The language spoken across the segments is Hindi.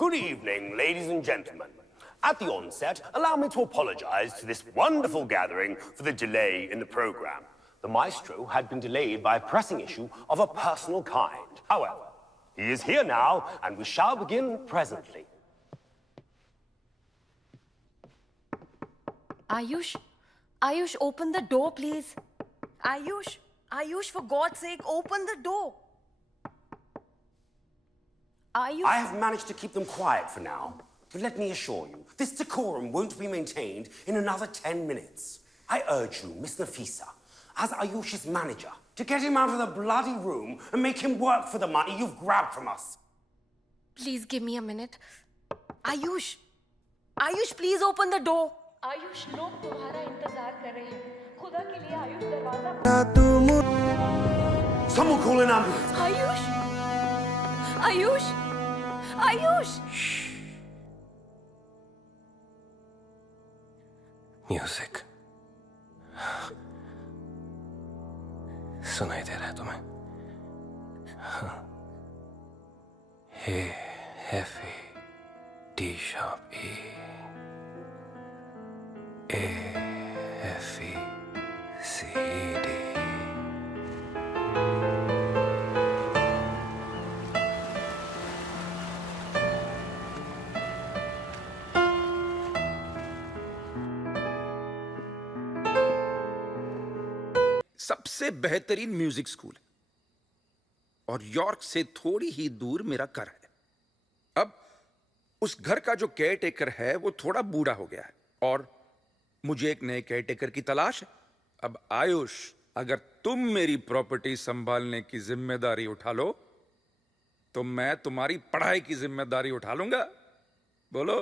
Good evening, ladies and gentlemen. At the onset, allow me to apologize to this wonderful gathering for the delay in the program. The maestro had been delayed by a pressing issue of a personal kind. However, he is here now, and we shall begin presently. Ayush, Ayush, open the door, please. Ayush, for God's sake, open the door. Ayush. I have managed to keep them quiet for now, but let me assure you, this decorum won't be maintained in another 10 minutes. I urge you, Miss Nafisa, as Ayush's manager, to get him out of the bloody room and make him work for the money you've grabbed from us. Please give me a minute. Ayush, please open the door. Ayush लोग तुम्हारा इंतजार कर रहे हैं खुदा के लिए आयुष दरवाजा Someone call an ambulance. Ayush. Music सुनाई दे रहा है तुम्हें? Hey F A D sharp A F E C D सबसे बेहतरीन म्यूजिक स्कूल है और यॉर्क से थोड़ी ही दूर मेरा घर है। अब उस घर का जो केयरटेकर है वो थोड़ा बूढ़ा हो गया है और मुझे एक नए केयरटेकर की तलाश है। अब आयुष, अगर तुम मेरी प्रॉपर्टी संभालने की जिम्मेदारी उठा लो तो मैं तुम्हारी पढ़ाई की जिम्मेदारी उठा लूंगा। बोलो।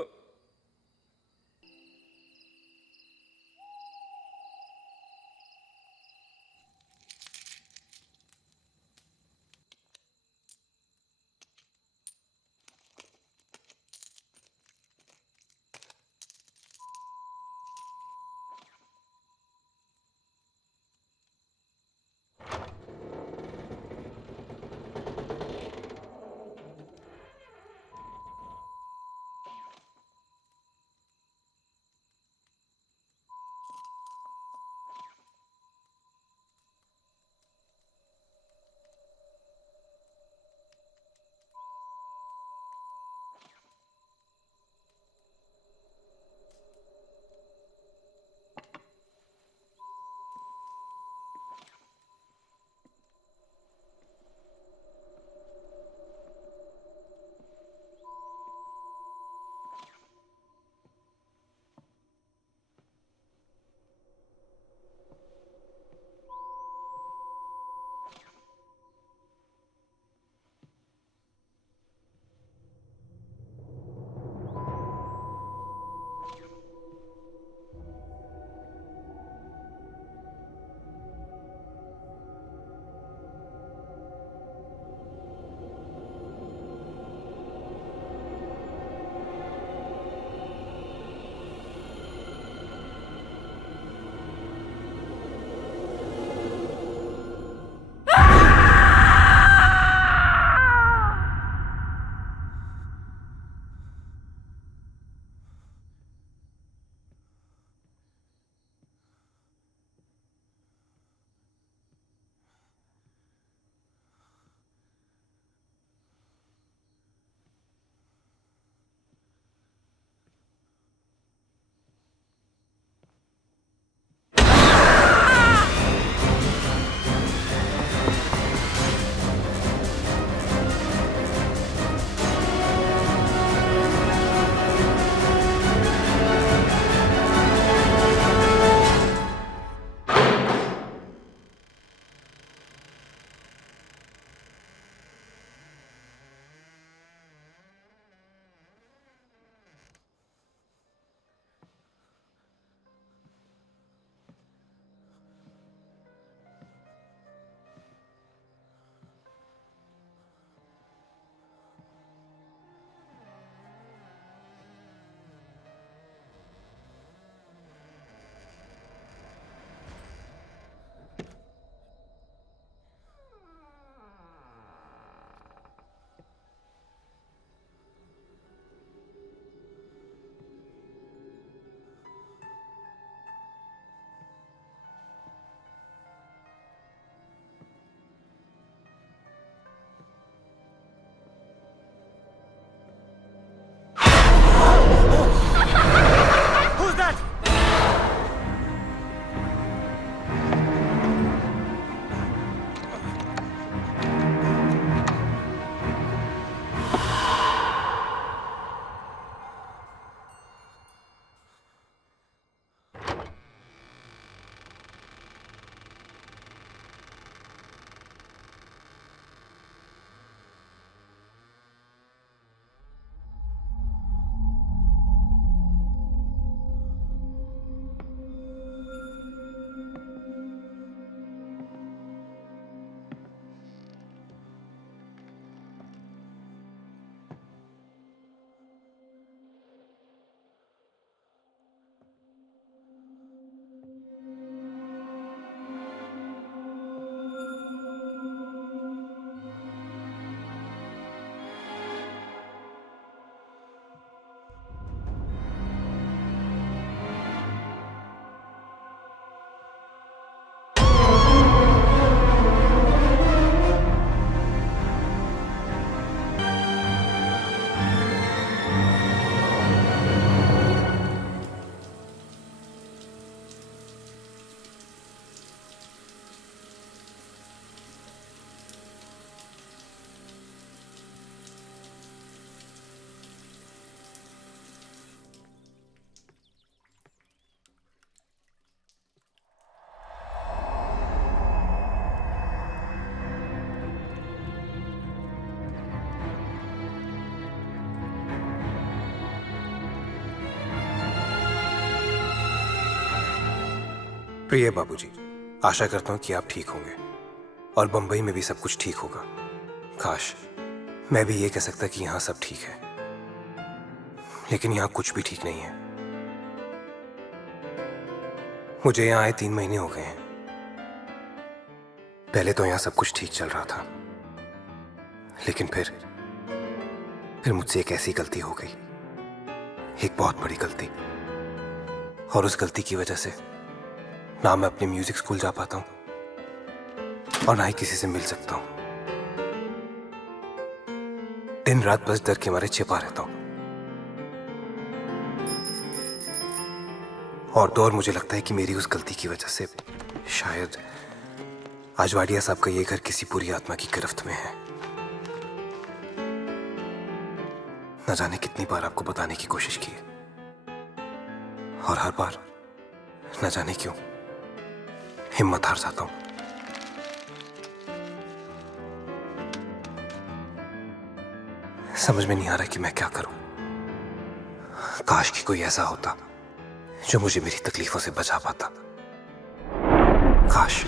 प्रिय बाबूजी, आशा करता हूँ कि आप ठीक होंगे और बंबई में भी सब कुछ ठीक होगा। काश मैं भी ये कह सकता कि यहाँ सब ठीक है, लेकिन यहाँ कुछ भी ठीक नहीं है। मुझे यहाँ आए 3 महीने हो गए हैं। पहले तो यहाँ सब कुछ ठीक चल रहा था, लेकिन फिर मुझसे एक ऐसी गलती हो गई, एक बहुत बड़ी गलती, और उस गलती की वजह से ना मैं अपने म्यूजिक स्कूल जा पाता हूं और ना ही किसी से मिल सकता हूं। दिन रात बस डर के मारे छिपा रहता हूं, और तो और मुझे लगता है कि मेरी उस गलती की वजह से शायद आज वाडिया साहब का ये घर किसी पूरी आत्मा की गिरफ्त में है। न जाने कितनी बार आपको बताने की कोशिश की है, और हर बार न जाने क्यों हिम्मत हार जाता हूं। समझ में नहीं आ रहा कि मैं क्या करूं। काश कि कोई ऐसा होता जो मुझे मेरी तकलीफों से बचा पाता। काश।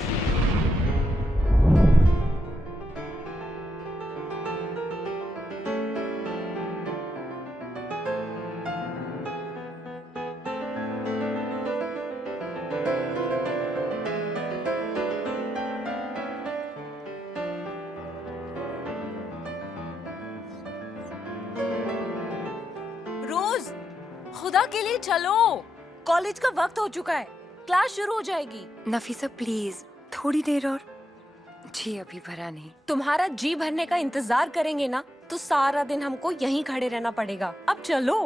रोज, खुदा के लिए चलो, कॉलेज का वक्त हो चुका है, क्लास शुरू हो जाएगी। नफीसा प्लीज थोड़ी देर और। जी अभी भरा नहीं। तुम्हारा जी भरने का इंतजार करेंगे ना तो सारा दिन हमको यहीं खड़े रहना पड़ेगा। अब चलो।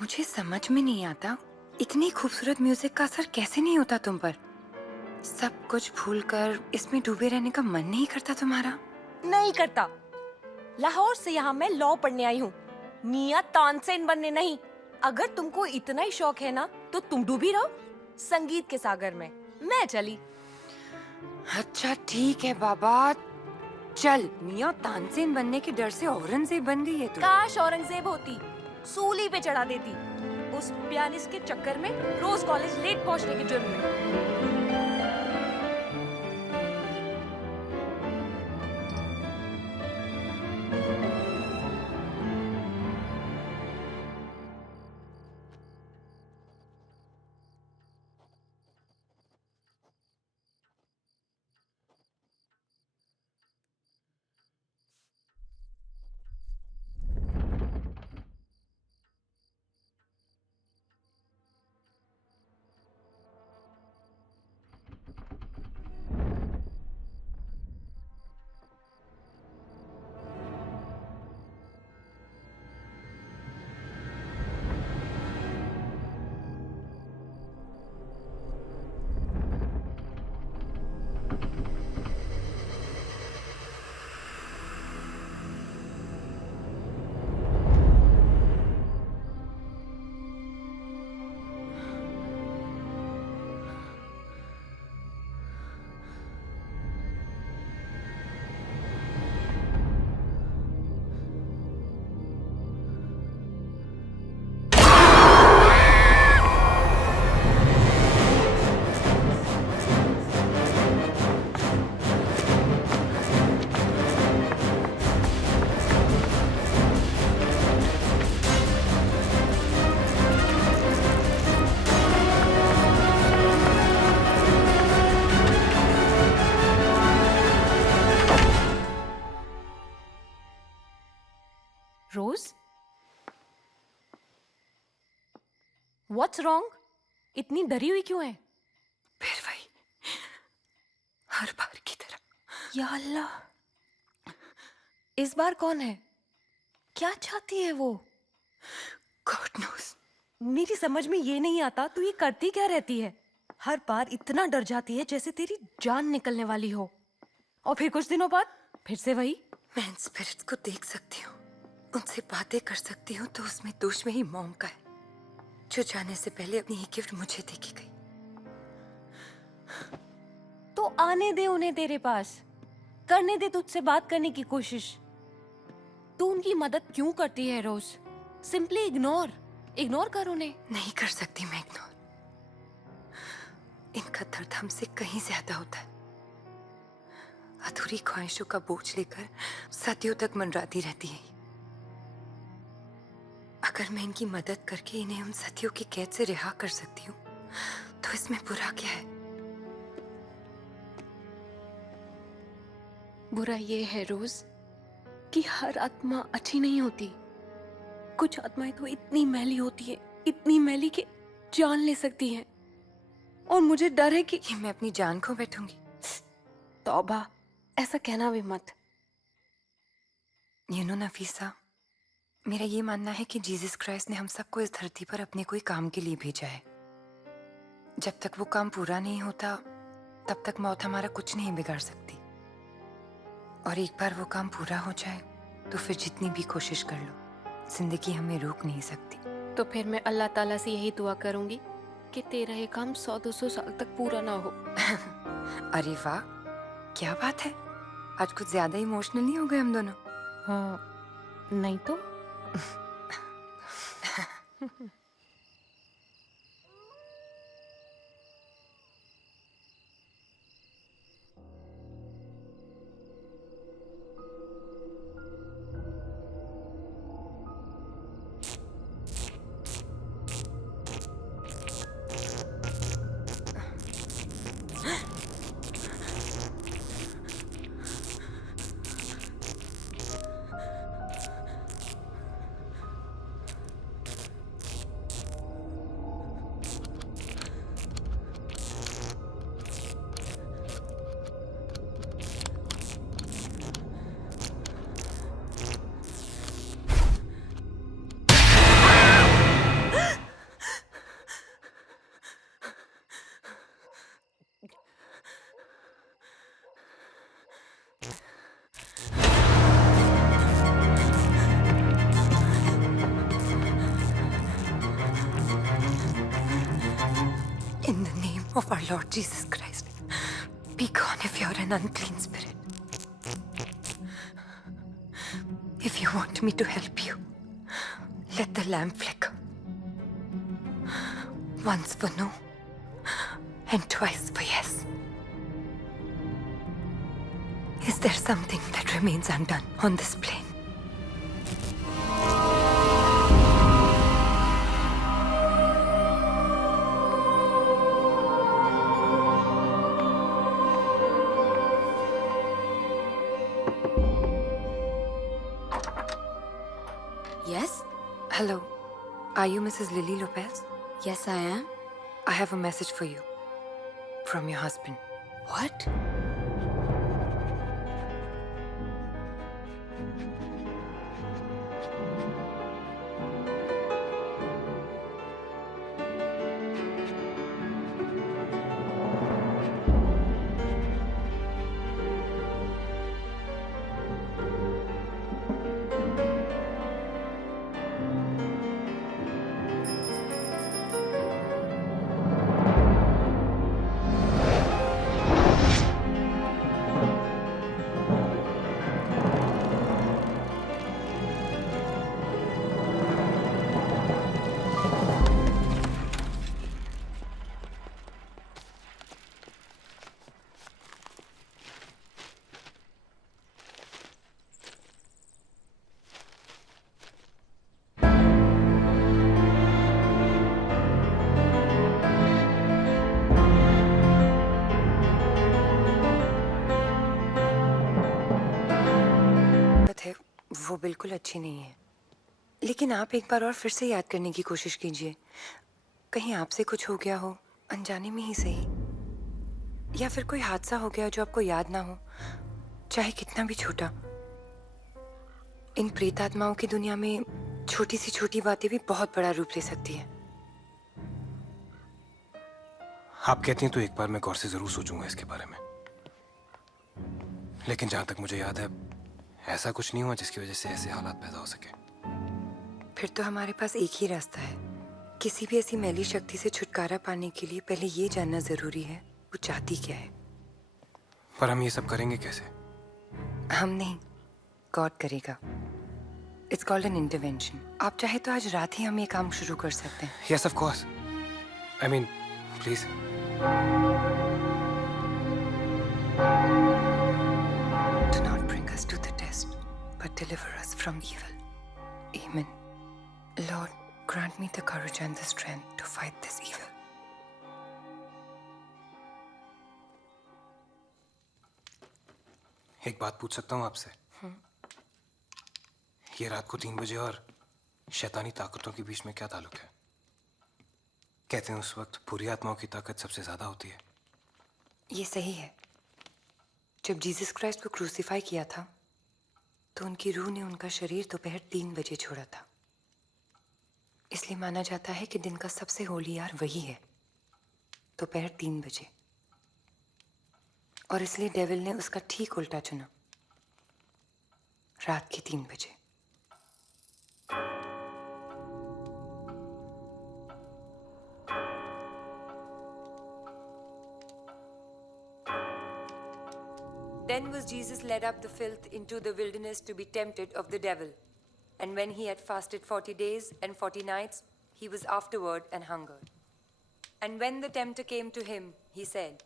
मुझे समझ में नहीं आता इतनी खूबसूरत म्यूजिक का असर कैसे नहीं होता तुम पर। सब कुछ भूलकर इसमें डूबे रहने का मन नहीं करता तुम्हारा? नहीं करता। लाहौर से यहाँ मैं लॉ पढ़ने आई हूँ, मियाँ तानसेन बनने नहीं। अगर तुमको इतना ही शौक है ना तो तुम डूबी रहो संगीत के सागर में, मैं चली। अच्छा ठीक है बाबा, चल। मियाँ तानसेन बनने के डर से औरंगजेब बन गई है तू। काश औरंगजेब होती, सूली पे चढ़ा देती उस पियानिस्ट के चक्कर में, रोज कॉलेज लेट पहुंचने के जुर्म में। रोज, व्हाट्स रॉन्ग? इतनी डरी हुई क्यों है? फिर वही, हर बार की तरह। या अल्लाह, इस बार कौन है? क्या चाहती है वो? God knows. मेरी समझ में ये नहीं आता तू ये करती क्या रहती है। हर बार इतना डर जाती है जैसे तेरी जान निकलने वाली हो, और फिर कुछ दिनों बाद फिर से वही। मैं इन स्पिरिट्स को देख सकती हूँ, उनसे बातें कर सकती हूँ, तो उसमें दोष में ही मॉम का है, जो जाने से पहले अपनी ही गिफ्ट मुझे देके गई। तो आने दे उन्हें तेरे पास, करने दे तुझसे बात करने की कोशिश। तू उनकी मदद क्यों करती है रोज? सिंपली इग्नोर कर उन्हें। नहीं कर सकती मैं इग्नोर। इनका दर्द हमसे कहीं ज्यादा होता है। अधूरी ख्वाहिशों का बोझ लेकर सदियों तक मंडराती रहती है। अगर मैं इनकी मदद करके इन्हें उन सदियों की कैद से रिहा कर सकती हूँ तो इसमें बुरा क्या है? बुरा ये है रोज कि हर आत्मा अच्छी नहीं होती। कुछ आत्माएं तो इतनी मैली होती है, इतनी मैली कि जान ले सकती हैं। और मुझे डर है कि ये मैं अपनी जान खो बैठूंगी। तौबा, ऐसा कहना भी मत। यू नो नफीसा, मेरा ये मानना है कि जीसस क्राइस्ट ने हम सबको इस धरती पर अपने कोई काम के लिए भेजा है। जब तक वो काम पूरा नहीं होता तब तक मौत हमारा कुछ नहीं बिगाड़ सकती। और एक बार वो काम पूरा हो जाए तो फिर जितनी भी कोशिश कर लो, जिंदगी हमें रोक नहीं सकती। तो फिर मैं अल्लाह ताला से यही दुआ करूंगी कि तेरा ये काम 100-200 साल तक पूरा ना हो। अरे वाह, क्या बात है, आज कुछ ज्यादा इमोशनल नहीं हो गए हम दोनों? हाँ, नहीं तो। In the name of our Lord Jesus Christ, be gone if you're an unclean spirit. If you want me to help you, let the lamp flicker. Once for no, and twice for yes. Is there something that remains undone on this plane? Yes? Hello, are you Mrs. Lily Lopez? Yes, I am. I have a message for you from your husband. What? वो बिल्कुल अच्छी नहीं है, लेकिन आप एक बार और फिर से याद करने की कोशिश कीजिए। कहीं आपसे कुछ हो गया हो, अनजाने में ही सही, या फिर कोई हादसा हो गया जो आपको याद ना हो, चाहे कितना भी छोटा। इन प्रेतात्माओं की दुनिया में छोटी सी छोटी बातें भी बहुत बड़ा रूप ले सकती है। आप कहती हैं तो एक बार मैं गौर से जरूर सोचूंगा इसके बारे में, लेकिन जहां तक मुझे याद है ऐसा कुछ नहीं हुआ जिसकी वजह से ऐसे हालात पैदा हो सके। फिर तो हमारे पास एक ही रास्ता है। किसी भी ऐसी मैली शक्ति से छुटकारा पाने के लिए पहले ये जानना जरूरी है वो चाहती क्या है। पर हम ये सब करेंगे कैसे? हम नहीं, गॉड करेगा। It's called an intervention. आप चाहे तो आज रात ही हम ये काम शुरू कर सकते हैं। Yes of course, I mean please. Do not bring us to the test, but deliver us from evil. Amen. Lord, grant me the courage and the strength to fight this evil. एक बात पूछ सकता हूँ आपसे? ये रात को 3 बजे और शैतानी ताकतों के बीच में क्या ताल्लुक है? कहते हैं उस वक्त बुरी आत्माओं की ताकत सबसे ज्यादा होती है। ये सही है। जब जीसस क्राइस्ट को क्रूसिफाई किया था तो उनकी रूह ने उनका शरीर दोपहर 3 बजे छोड़ा था। इसलिए माना जाता है कि दिन का सबसे होली यार वही है, दोपहर 3 बजे। और इसलिए डेविल ने उसका ठीक उल्टा चुना, रात के 3 बजे। Then was Jesus led up the filth into the wilderness to be tempted of the devil. And when he had fasted 40 days and 40 nights, he was afterward and hungered. And when the tempter came to him, he said,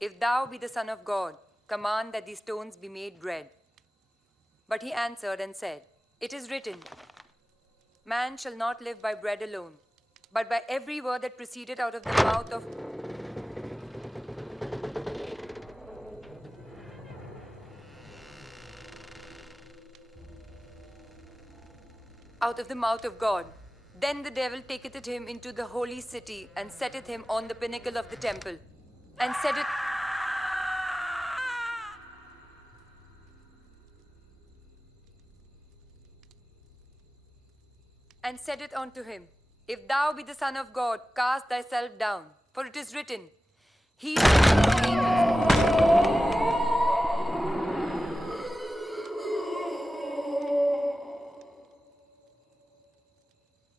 If thou be the Son of God, command that these stones be made bread. But he answered and said, It is written, Man shall not live by bread alone, but by every word that proceeded out of the mouth of God. Then the devil taketh him into the holy city, and setteth him on the pinnacle of the temple, and said it unto him, If thou be the Son of God, cast thyself down, for it is written, He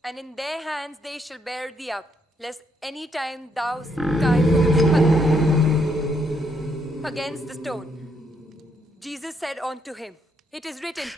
and in their hands they shall bear thee up, lest any time thou sky against the stone. Jesus said unto him, It is written,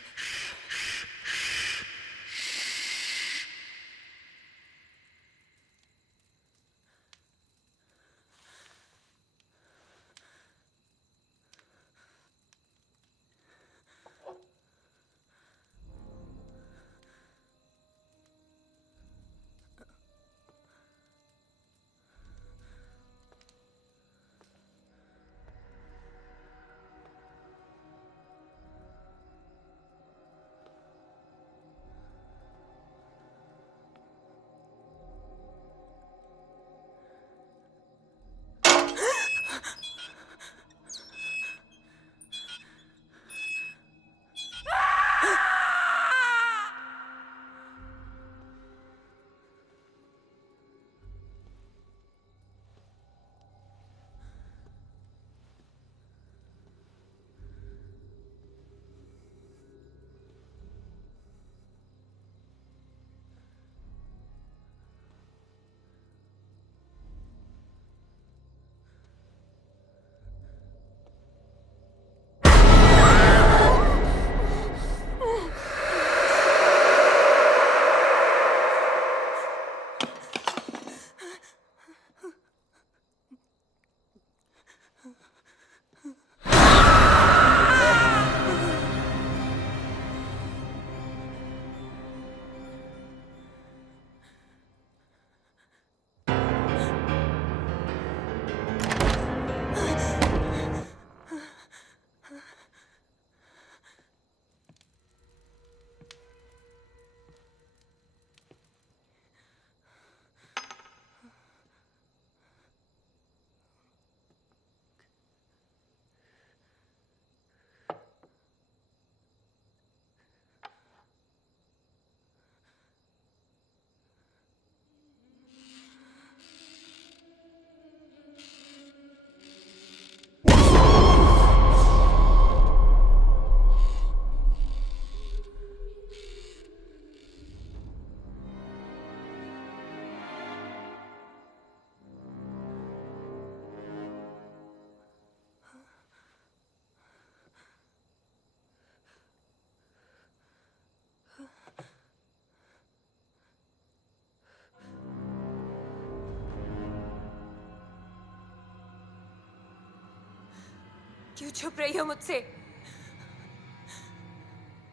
क्यों छुप रही हो मुझसे?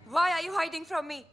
Why are you hiding from me?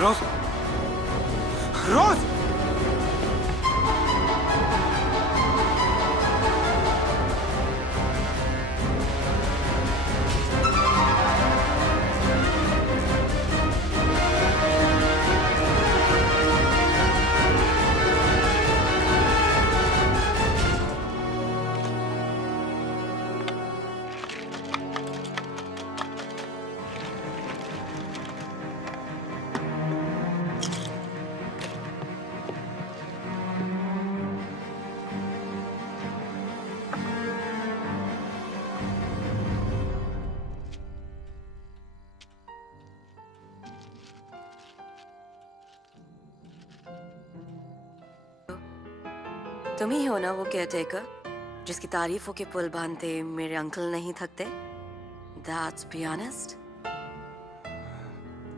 रोज, रोज! तुम ही हो ना वो केयरटेकर जिसकी तारीफों के पुल बांधते मेरे अंकल नहीं थकते? That's be honest.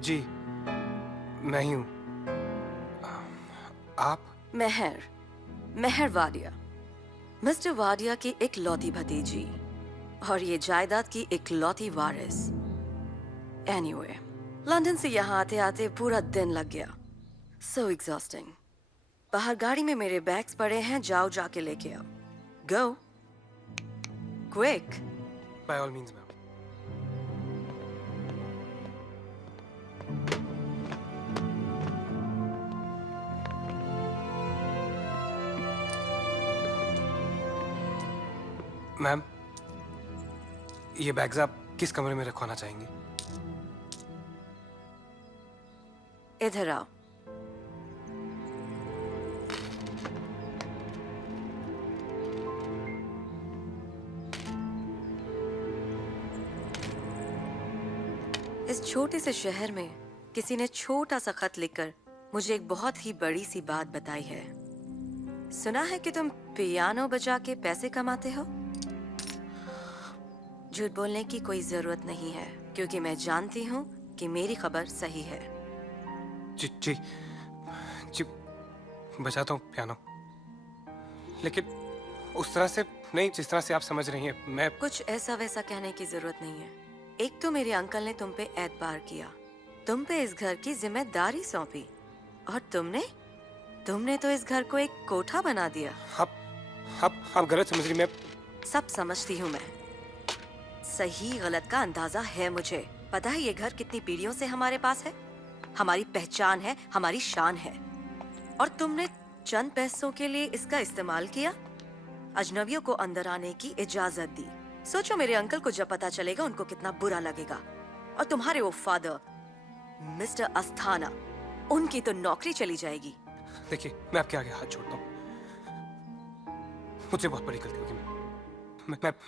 जी, मैं ही हूँ। आप? मेहर वाडिया, मिस्टर वाडिया की एक लौती भतीजी और ये जायदाद की एक लौती वारिस। Anyway, लंदन से यहाँ आते आते पूरा दिन लग गया। So exhausting. बाहर गाड़ी में मेरे बैग्स पड़े हैं, जाओ जाके लेके आओ। Go. Quick. By all means, ma'am. Ma'am, ये बैग्स आप किस कमरे में रखवाना चाहेंगी? इधर आओ। इस छोटे से शहर में किसी ने छोटा सा खत लिखकर मुझे एक बहुत ही बड़ी सी बात बताई है। सुना है कि तुम पियानो बजा के पैसे कमाते हो। झूठ बोलने की कोई जरूरत नहीं है क्योंकि मैं जानती हूँ कि मेरी खबर सही है। जी जी जी, बजाता हूँ पियानो, लेकिन उस तरह से नहीं जिस तरह से आप समझ रही हैं। मैं कुछ ऐसा वैसा कहने की जरूरत नहीं है। एक तो मेरे अंकल ने तुम पे एतबार किया, तुम पे इस घर की जिम्मेदारी सौंपी और तुमने तो इस घर को एक कोठा बना दिया। आप गलत समझ रही। मैं सब समझती हूँ। मैं सही गलत का अंदाजा है मुझे। पता है ये घर कितनी पीढ़ियों से हमारे पास है, हमारी पहचान है, हमारी शान है, और तुमने चंद पैसों के लिए इसका इस्तेमाल किया, अजनबियों को अंदर आने की इजाजत दी। सोचो मेरे अंकल को जब पता चलेगा उनको कितना बुरा लगेगा। और तुम्हारे वो फादर मिस्टर अस्थाना, उनकी तो नौकरी चली जाएगी। देखिए, मैं आपके आगे हाथ जोड़ता हूँ, मुझसे बहुत बड़ी गलती होगी।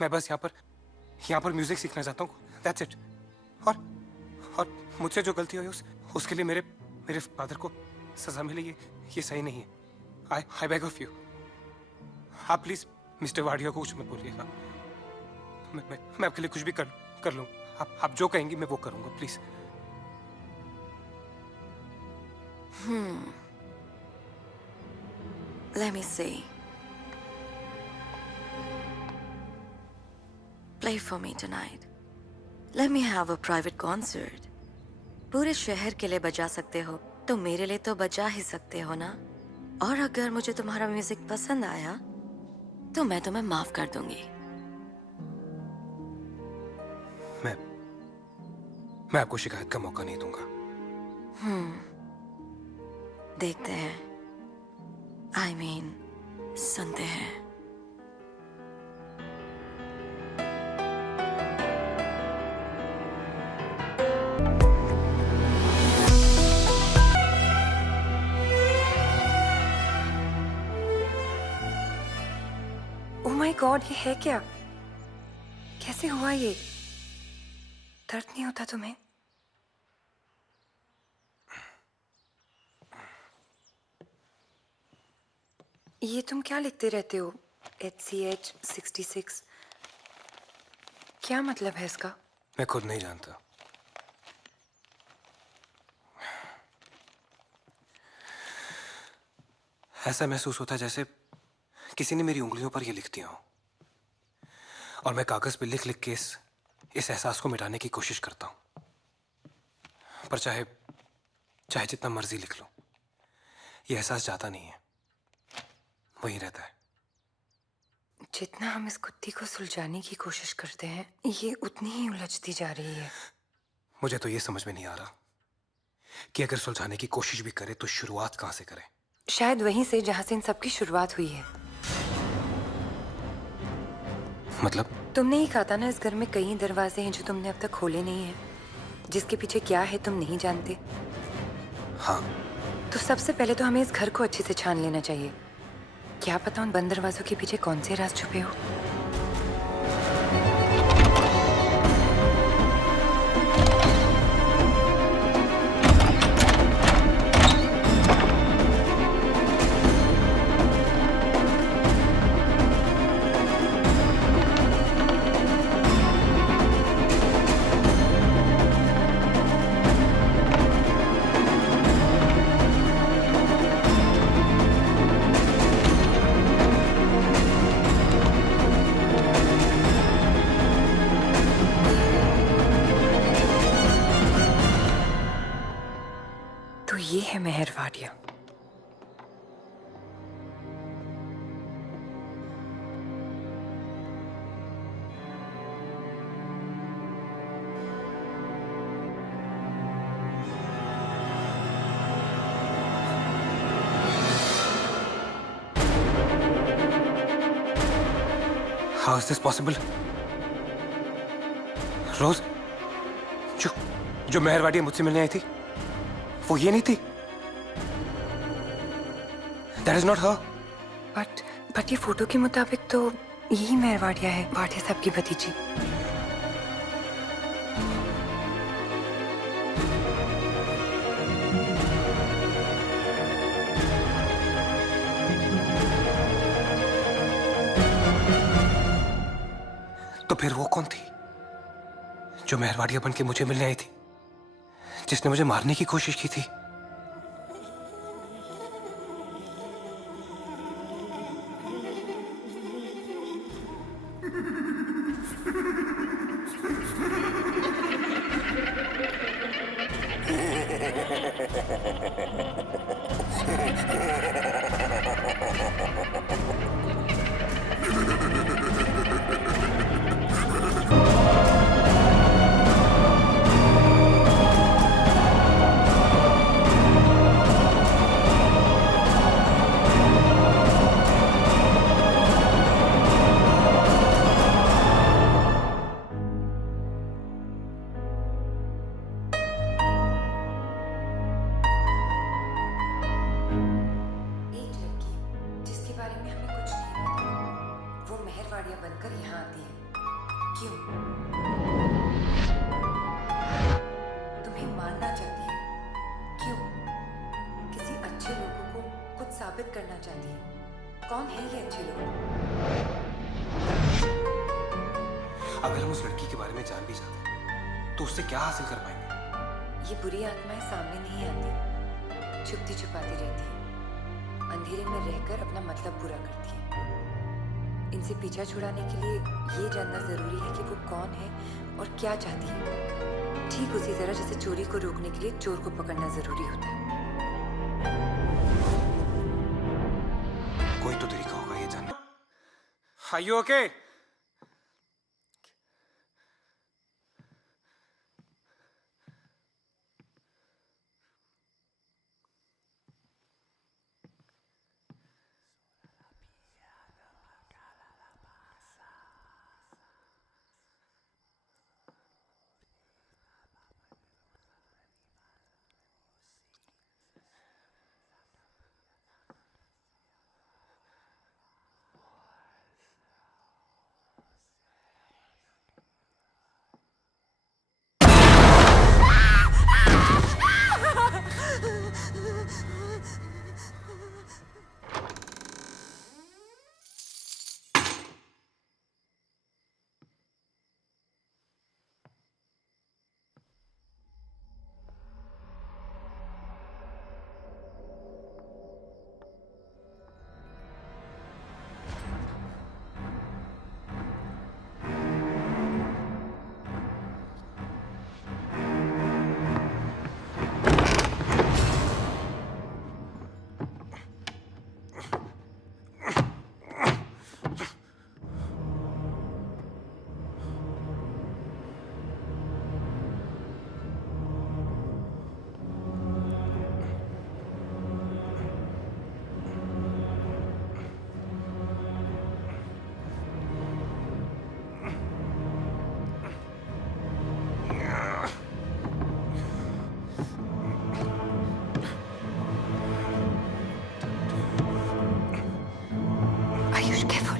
मैं बस यहाँ पर म्यूजिक सीखना चाहता हूँ। That's it। और मुझसे जो गलती हुई उसके लिए मेरे फादर को सजा मिले, ये सही नहीं है। I beg of you, आप प्लीज मिस्टर वाडिया को कुछ मत बोलिएगा। मैं आपके लिए कुछ भी कर लूँ। आप जो कहेंगी मैं वो करूँगा, please. Let me see. Play for me tonight. Let me have a private concert. पूरे शहर के लिए बजा सकते हो तो मेरे लिए तो बजा ही सकते हो ना। और अगर मुझे तुम्हारा म्यूजिक पसंद आया तो मैं तुम्हें माफ कर दूंगी। मैं आपको शिकायत का मौका नहीं दूंगा। देखते हैं, I mean, सुनते हैं। ओह माय गॉड, ये है क्या? कैसे हुआ ये? दर्द नहीं होता तुम्हें? ये तुम क्या लिखते रहते हो? HCH 66, क्या मतलब है इसका? मैं खुद नहीं जानता। ऐसा महसूस होता है जैसे किसी ने मेरी उंगलियों पर ये लिख दिया हो, और मैं कागज पे लिख लिख के इस एहसास को मिटाने की कोशिश करता हूं, पर चाहे जितना मर्जी लिख लो, ये एहसास जाता नहीं है, वही रहता है। जितना हम इस कुत्ती को सुलझाने की कोशिश करते हैं, ये उतनी ही उलझती जा रही है। मुझे तो ये समझ में नहीं आ रहा कि अगर सुलझाने की कोशिश भी करे तो शुरुआत कहां से करें। शायद वहीं से जहां से इन सब की शुरुआत हुई है। मतलब? तुमने ही कहा था ना, इस घर में कई दरवाजे हैं जो तुमने अब तक खोले नहीं है, जिसके पीछे क्या है तुम नहीं जानते। हाँ। तो सबसे पहले तो हमें इस घर को अच्छे से छान लेना चाहिए। क्या पता उन बंद दरवाजों के पीछे कौन से राज छुपे हो। तो ये है मेहरवाड़िया। How is this possible? रोज, जो मेहरवाड़िया मुझसे मिलने आई थी, वो ये नहीं थी। That is not her. But ये फोटो के मुताबिक तो यही मेहरवाड़िया है, वाड़िया साहब की भतीजी। तो फिर वो कौन थी जो मेहरवाड़िया बन के मुझे मिलने आई थी, जिसने मुझे मारने की कोशिश की थी? बनकर यहाँ आती है। क्यों? तुम्हें मारना चाहती है। क्यों? किसी अच्छे लोगों को कुछ साबित करना चाहती है। कौन है ये अच्छे लोग? अगर हम उस लड़की के बारे में जान भी जाते तो उससे क्या हासिल कर पाएंगे? ये बुरी आत्माएं सामने नहीं आती, छुपती छुपाती रहती है, अंधेरे में रहकर अपना मतलब पूरा करती है। इनसे पीछा छुड़ाने के लिए ये जानना जरूरी है कि वो कौन है और क्या चाहती है। ठीक उसी तरह जैसे चोरी को रोकने के लिए चोर को पकड़ना जरूरी होता है। कोई तो तरीका होगा ये जानने। Are you okay? Ayush, careful.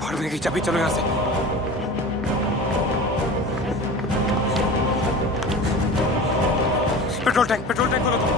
भाड़ने की चाबी, चलो यहाँ से। पेट्रोल टैंक खोलो तुम।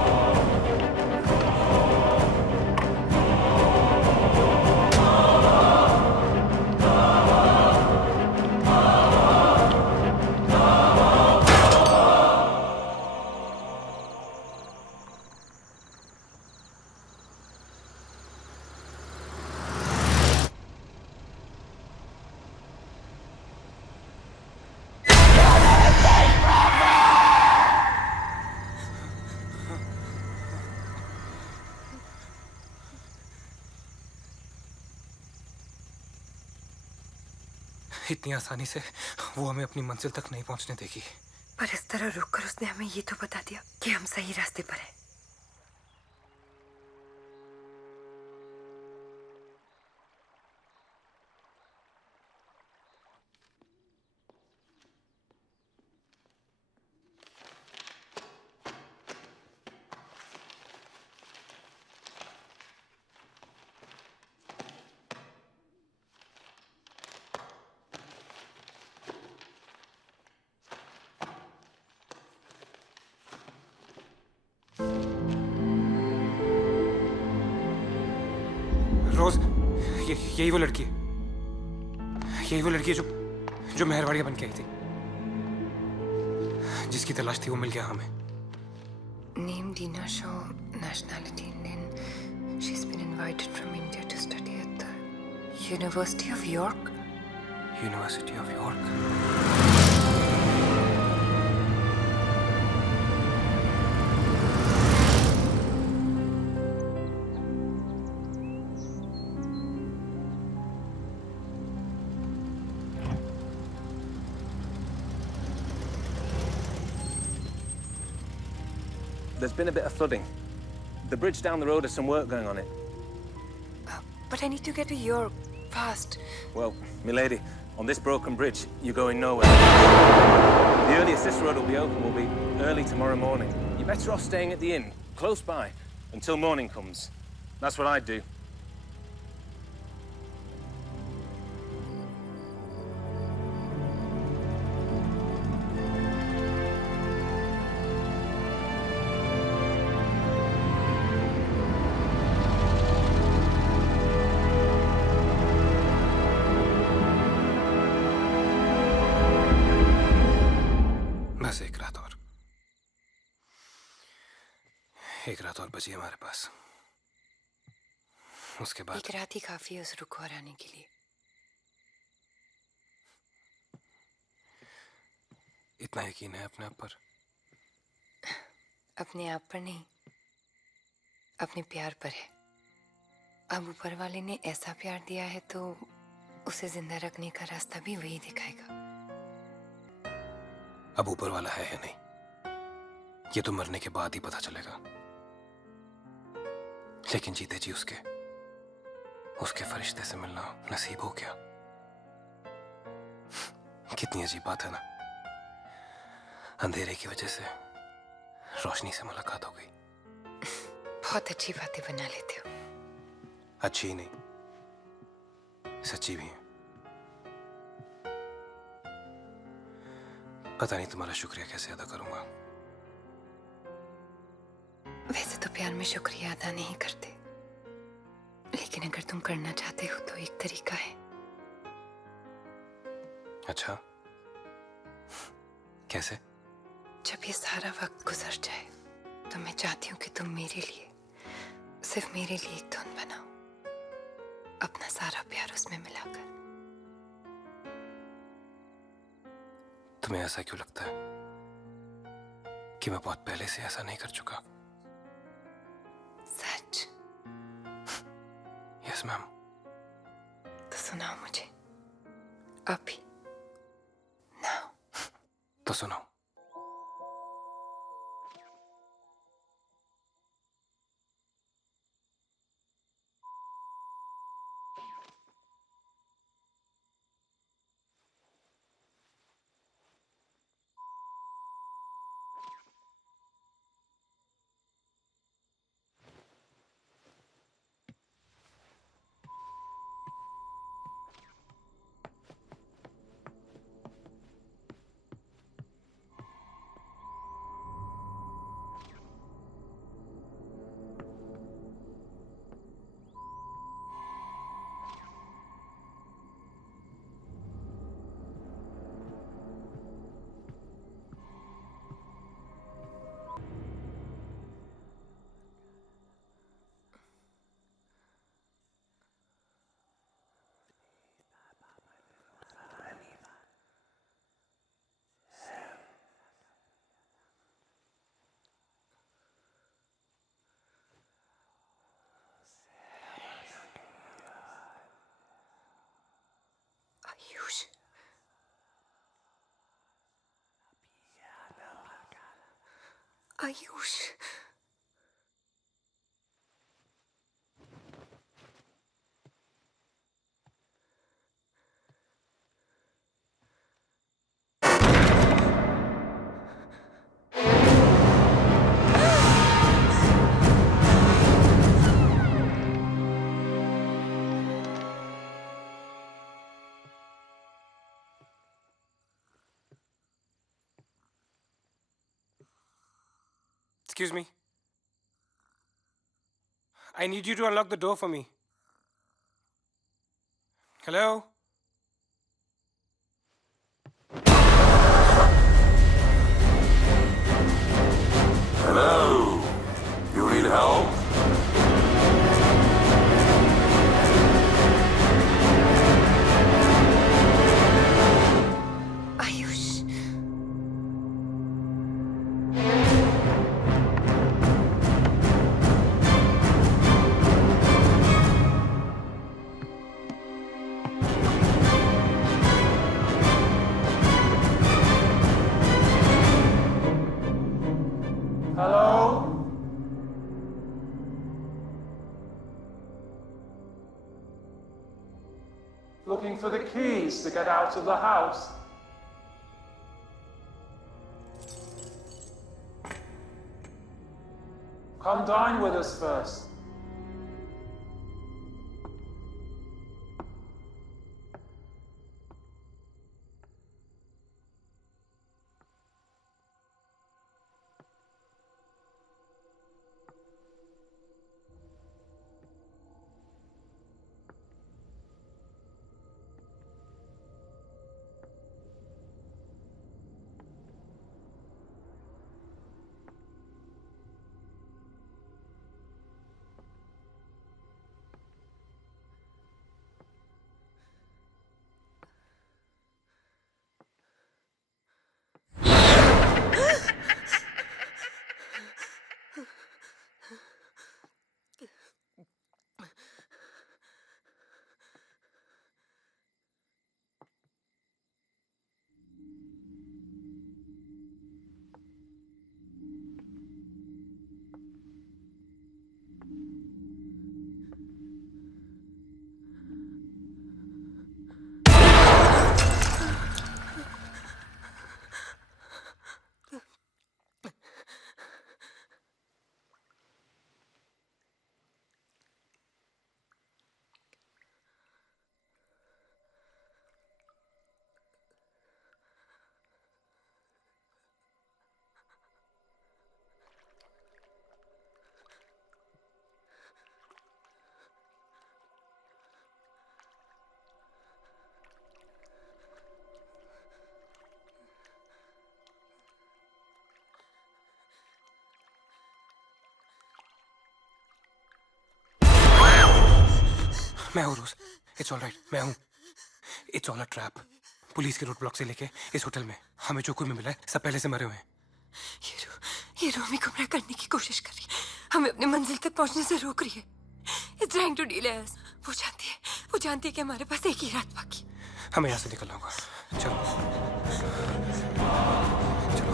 इतनी आसानी से वो हमें अपनी मंजिल तक नहीं पहुंचने देगी। पर इस तरह रुककर उसने हमें ये तो बता दिया कि हम सही रास्ते पर हैं। रोज, यही वो लड़की है, जो मेहरबाड़िया बन के आई थी, जिसकी तलाश थी, वो मिल गया हमें। Name Dina Shaw, nationality Indian. She's been invited from India to study at the University of York. University of York. There's been a bit of flooding. The bridge down the road has some work going on it. But I need to get to York fast. Well, milady, on this broken bridge, you're going nowhere. The earliest this road will be open will be early tomorrow morning. You're better off staying at the inn, close by, until morning comes. That's what I'd do. एक रात और बची हमारे पास। उसके बाद एक रात ही काफी है उस रुख को हराने के लिए। इतना यकीन है अपने आप पर? अपने आप पर नहीं, अपने प्यार पर है। अब ऊपर वाले ने ऐसा प्यार दिया है तो उसे जिंदा रखने का रास्ता भी वही दिखाएगा। अब ऊपर वाला है या नहीं, ये तो मरने के बाद ही पता चलेगा। लेकिन जीते जी उसके फरिश्ते से मिलना नसीब हो गया। कितनी अजीब बात है ना, अंधेरे की वजह से रोशनी से मुलाकात हो गई। बहुत अच्छी बातें बना लेते हो। अच्छी ही नहीं, सच्ची भी है। पता नहीं तुम्हारा शुक्रिया कैसे अदा करूंगा। वैसे तो प्यार में शुक्रिया अदा नहीं करते, लेकिन अगर तुम करना चाहते हो तो एक तरीका है। अच्छा, कैसे? जब ये सारा वक्त गुजर जाए तो मैं चाहती हूँ कि तुम मेरे लिए, सिर्फ मेरे लिए एक धुन बनाओ, अपना सारा प्यार उसमें मिलाकर। तुम्हें ऐसा क्यों लगता है कि मैं बहुत पहले से ऐसा नहीं कर चुका? सच? Yes ma'am. तो सुनाओ मुझे अभी, नाउ। तो सुनो। Ayush, Ayush, Excuse me. I need you to unlock the door for me. Hello? Hello? You need help? Ayush, Hello? Looking for the keys to get out of the house. Come dine with us first. मैं हूँ रोज, इट्स ऑल राइट, मैं हूँ। It's all a trap. Police के रोड ब्लॉक से लेके इस होटल में हमें जो कोई मिला है सब पहले से मरे हुए हैं। ये रो हमें गुमराह करने की कोशिश कर रही है, हमें अपनी मंजिल तक पहुंचने से रोक रही है। It's trying to delay us. वो जानती है कि हमारे पास एक ही रात बाकी। हमें यहाँ से निकलना होगा। चलो चलो।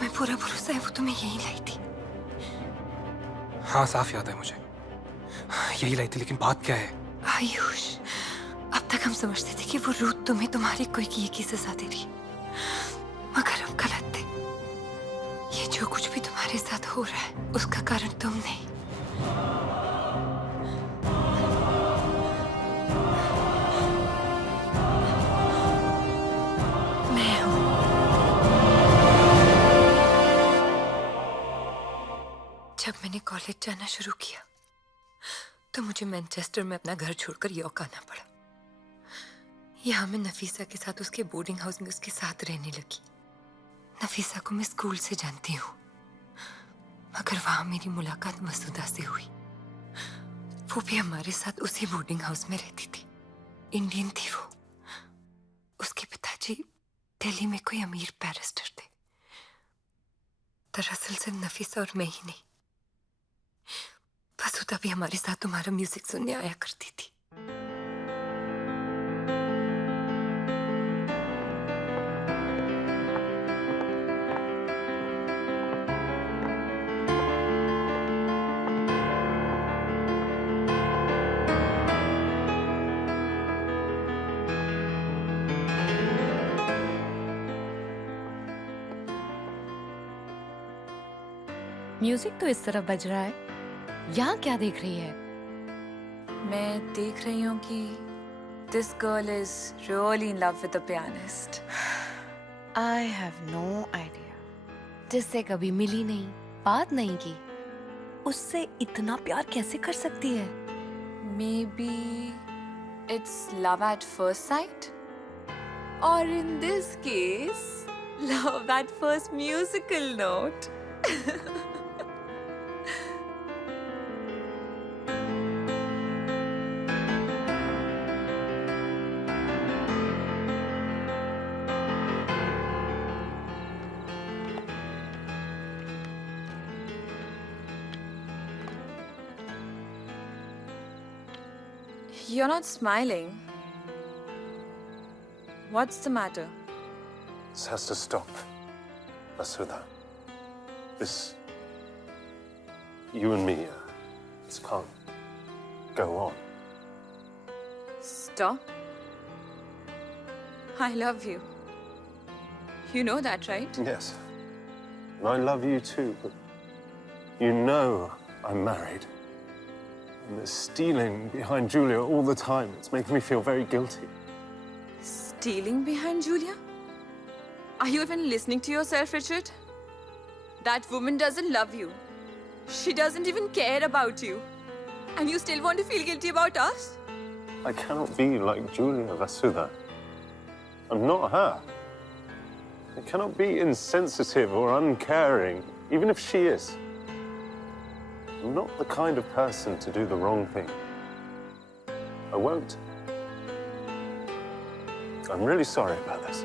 मैं पूरा भरोसा है वो तुम्हें यही लाई थी। हाँ साफ याद है मुझे, यही लाई थी, लेकिन बात क्या है? आयुष, अब तक हम समझते थे कि वो रूथ तुम्हें तुम्हारी कोई की सजा दे रही, मगर हम गलत थे। ये जो कुछ भी तुम्हारे साथ हो रहा है उसका कारण तुम नहीं। मैं हूं। जब मैंने कॉलेज जाना शुरू किया तो मुझे मैनचेस्टर में अपना घर छोड़कर यॉर्क आना पड़ा। यहाँ मैं नफीसा के साथ उसके बोर्डिंग हाउस में उसके साथ रहने लगी। नफीसा को मैं स्कूल से जानती हूँ, मगर वहां मेरी मुलाकात मसूदा से हुई। वो भी हमारे साथ उसी बोर्डिंग हाउस में रहती थी। इंडियन थी वो। उसके पिताजी दिल्ली में कोई अमीर बैरिस्टर थे। दरअसल सिर्फ नफीसा और मैं ही नहीं, मसूदा भी हमारे साथ तुम्हारा म्यूजिक सुनने आया करती थी। म्यूजिक तो इस तरफ बज रहा है, यहाँ क्या देख रही है? मैं देख रही हूँ कि this girl is really in love with the pianist. I have no idea. जिससे कभी मिली नहीं, बात नहीं की, उससे इतना प्यार कैसे कर सकती है? Maybe it's love at first sight, or in this case, love at first musical note. You're not smiling. What's the matter? This has to stop. Masuda. This... You and me, this can't go on. Stop? I love you. You know that, right? Yes. And I love you too, but you know I'm married. And they're stealing behind Julia all the time. It's making me feel very guilty. Stealing behind Julia? Are you even listening to yourself, Richard? That woman doesn't love you. She doesn't even care about you. And you still want to feel guilty about us? I cannot be like Julia Vasudha. I'm not her. I cannot be insensitive or uncaring, even if she is. I'm not the kind of person to do the wrong thing. I won't. I'm really sorry about this.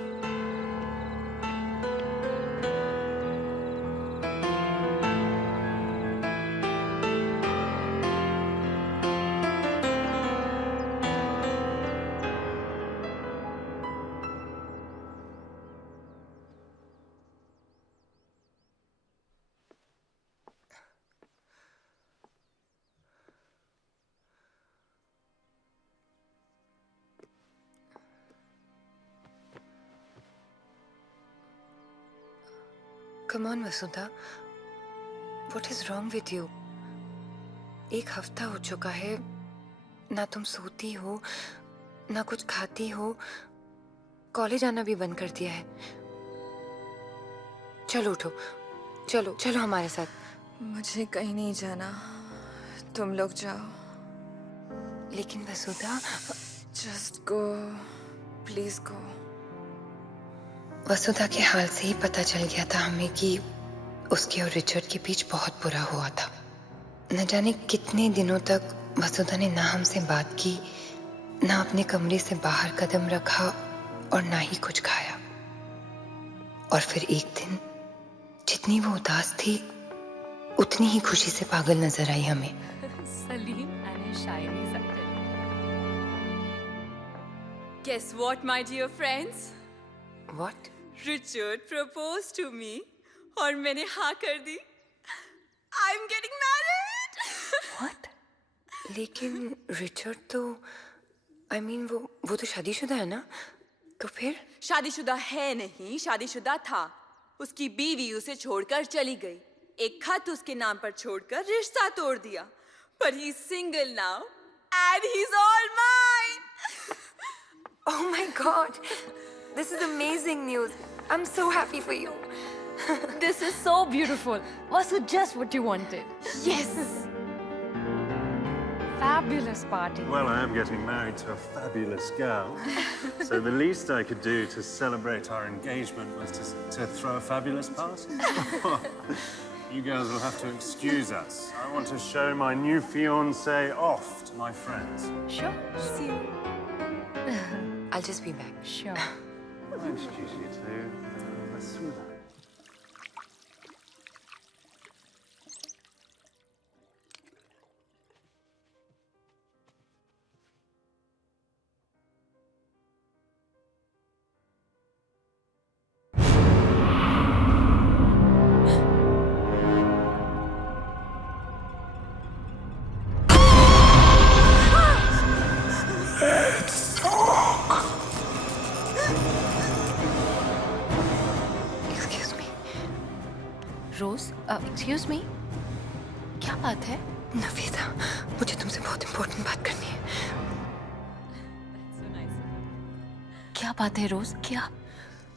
Come on, Vasudha. What is wrong with you? एक हफ्ता हो चुका है, ना तुम सोती हो, ना कुछ खाती हो, कॉलेज आना भी बंद कर दिया है। चलो उठो, चलो चलो हमारे साथ। मुझे कहीं नहीं जाना, तुम लोग जाओ। लेकिन वसुधा, Just go, please go. वसुधा के हाल से ही पता चल गया था हमें कि उसके और रिचर्ड के बीच बहुत बुरा हुआ था। न जाने कितने दिनों तक वसुधा ने ना हमसे बात की, ना अपने कमरे से बाहर कदम रखा और ना ही कुछ खाया। और फिर एक दिन जितनी वो उदास थी उतनी ही खुशी से पागल नजर आई हमें। Salim and his shiny Saturday. Guess what, my dear friends? What? Richard proposed to me और मैंने हाँ कर दी। I'm getting married. What? लेकिन रिचर्ड तो I mean वो तो शादीशुदा है ना? तो फिर? शादीशुदा है नहीं, शादीशुदा था। उसकी बीवी उसे छोड़कर चली गई। एक खत उसके नाम पर छोड़कर रिश्ता तोड़ दिया। But he's single now and he's all mine. Oh my God! This is amazing news. I'm so happy for you. This is so beautiful. Vasu, just what you wanted. Yes. Fabulous party. Well, I am getting married to a fabulous girl. So the least I could do to celebrate our engagement was to throw a fabulous party. You girls will have to excuse us. I want to show my new fiancé off to my friends. Sure. See you. I'll just be back. Sure. I'll excuse you too. Vasudha. Rose, excuse me, क्या बात है? नफीसा, मुझे तुमसे बहुत इंपॉर्टेंट बात करनी है। So nice. क्या बात है रोज? क्या?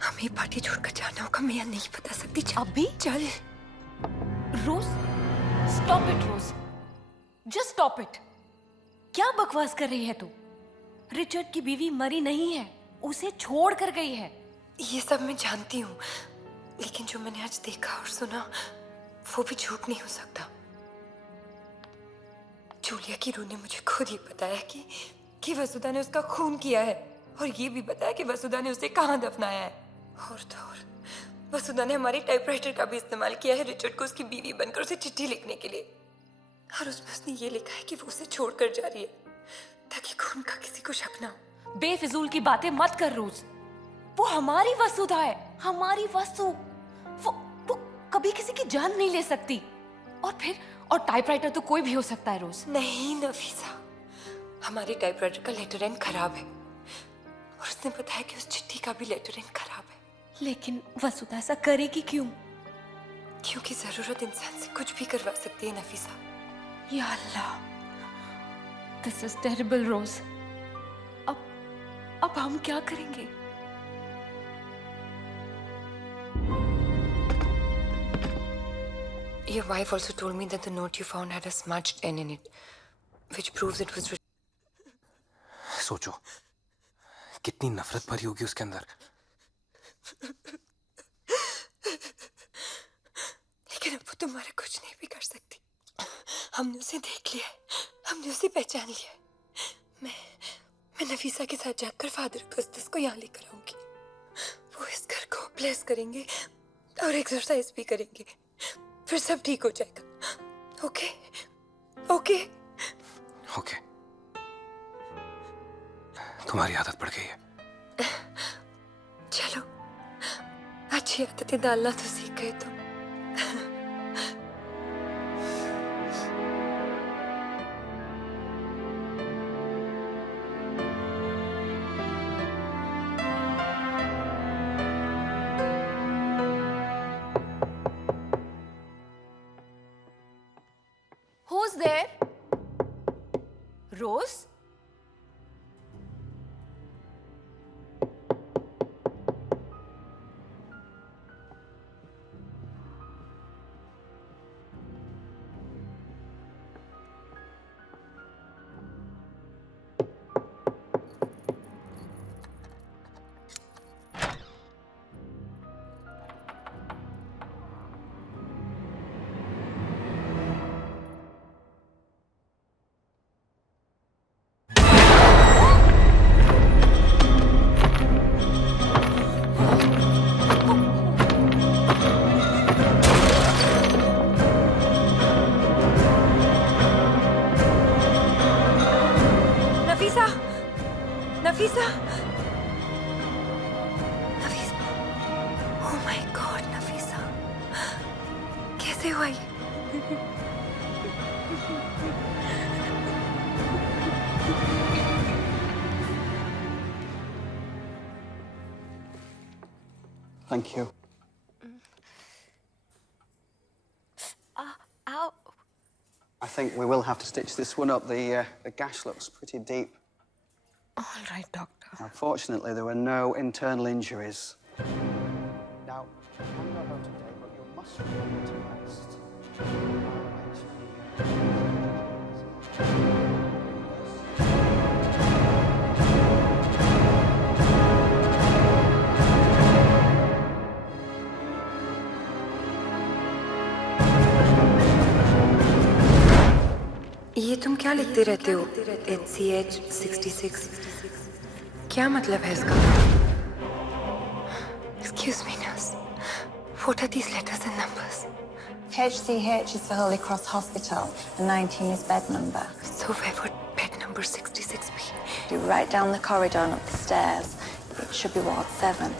हमें पार्टी छोड़कर जाना होगा, मैं यहाँ नहीं बता सकती। अभी? चल। Rose, stop it Rose, just stop it. क्या बकवास कर रही है तू? रिचर्ड की बीवी मरी नहीं है, उसे छोड़ कर गई है। ये सब मैं जानती हूँ, लेकिन जो मैंने आज देखा और सुना वो भी झूठ नहीं हो सकता। जूलिया की रूह ने मुझे खुद ही बताया कि वसुधा ने उसका खून किया है, और ये भी बताया कि वसुधा ने उसे कहाँ दफनाया है। और तो और वसुधा ने हमारी टाइपराइटर का भी इस्तेमाल किया है रिचर्ड को उसकी बीवी बनकर उसे चिट्ठी लिखने के लिए, और उसमें उसने ये लिखा है कि वो उसे छोड़कर जा रही है ताकि खून का किसी को शक ना हो। बेफिजूल की बातें मत कर रोज, वो हमारी वसुधा है, हमारी वसु। वो कभी किसी की जान नहीं ले सकती। और टाइपराइटर तो कोई भी हो सकता है रोज। नहीं नफीसा, हमारे टाइपराइटर का लेटर एंड खराब है, और उसने बताया कि उस चिट्ठी का भी लेटर एंड खराब है। लेकिन वसुधा ऐसा करेगी क्यों? क्योंकि जरूरत इंसान से कुछ भी करवा सकती है नफीसा। या अल्लाह, दिस इज टेरिबल रोज। अब हम क्या करेंगे? Your wife also told me that the note you found had a smudged N in it, which proves it was written. सोचो कितनी नफरत भरी होगी उसके अंदर। लेकिन अब वो तुम्हारा कुछ नहीं भी कर सकती। हमने उसे देख लिया है, हमने उसे पहचान लिया है। मैं नफीसा के साथ जाकर फादर अगस्टस को यहाँ लेकर आऊंगी। वो इस घर को ब्लेस करेंगे और एक्सरसाइज भी करेंगे, फिर सब ठीक हो जाएगा। ओके ओके ओके, तुम्हारी आदत पड़ गई है। चलो, अच्छी आदतें डालना तो सीख गए तुम। Who's there? Rose? My God Nafisa, कैसे हुआ ये? Thank you. Ow. I think we will have to stitch this one up. The gash looks pretty deep. All right, doctor. Unfortunately, there were no internal injuries. Now, you can go home today, but you must remember to rest. ये तुम क्या लिखते रहते हो? HCH 66 क्या मतलब है इसका? Excuse me, nurse. What are these letters and numbers? HCH is for Holy Cross Hospital, and 19 is bed number. So where would bed number 66 be? You're right down the corridor and up the stairs. It should be ward 7.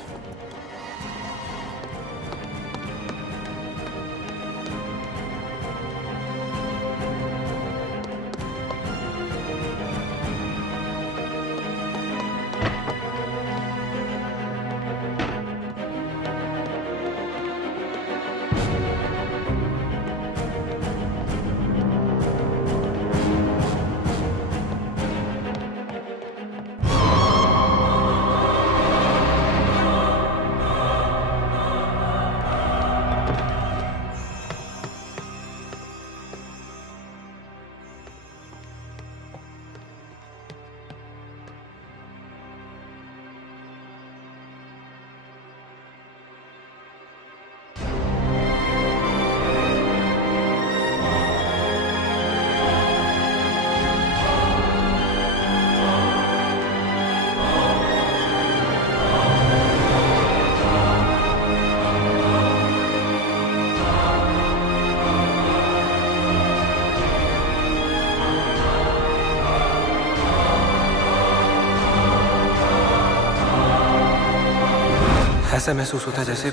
ऐसा महसूस होता है जैसे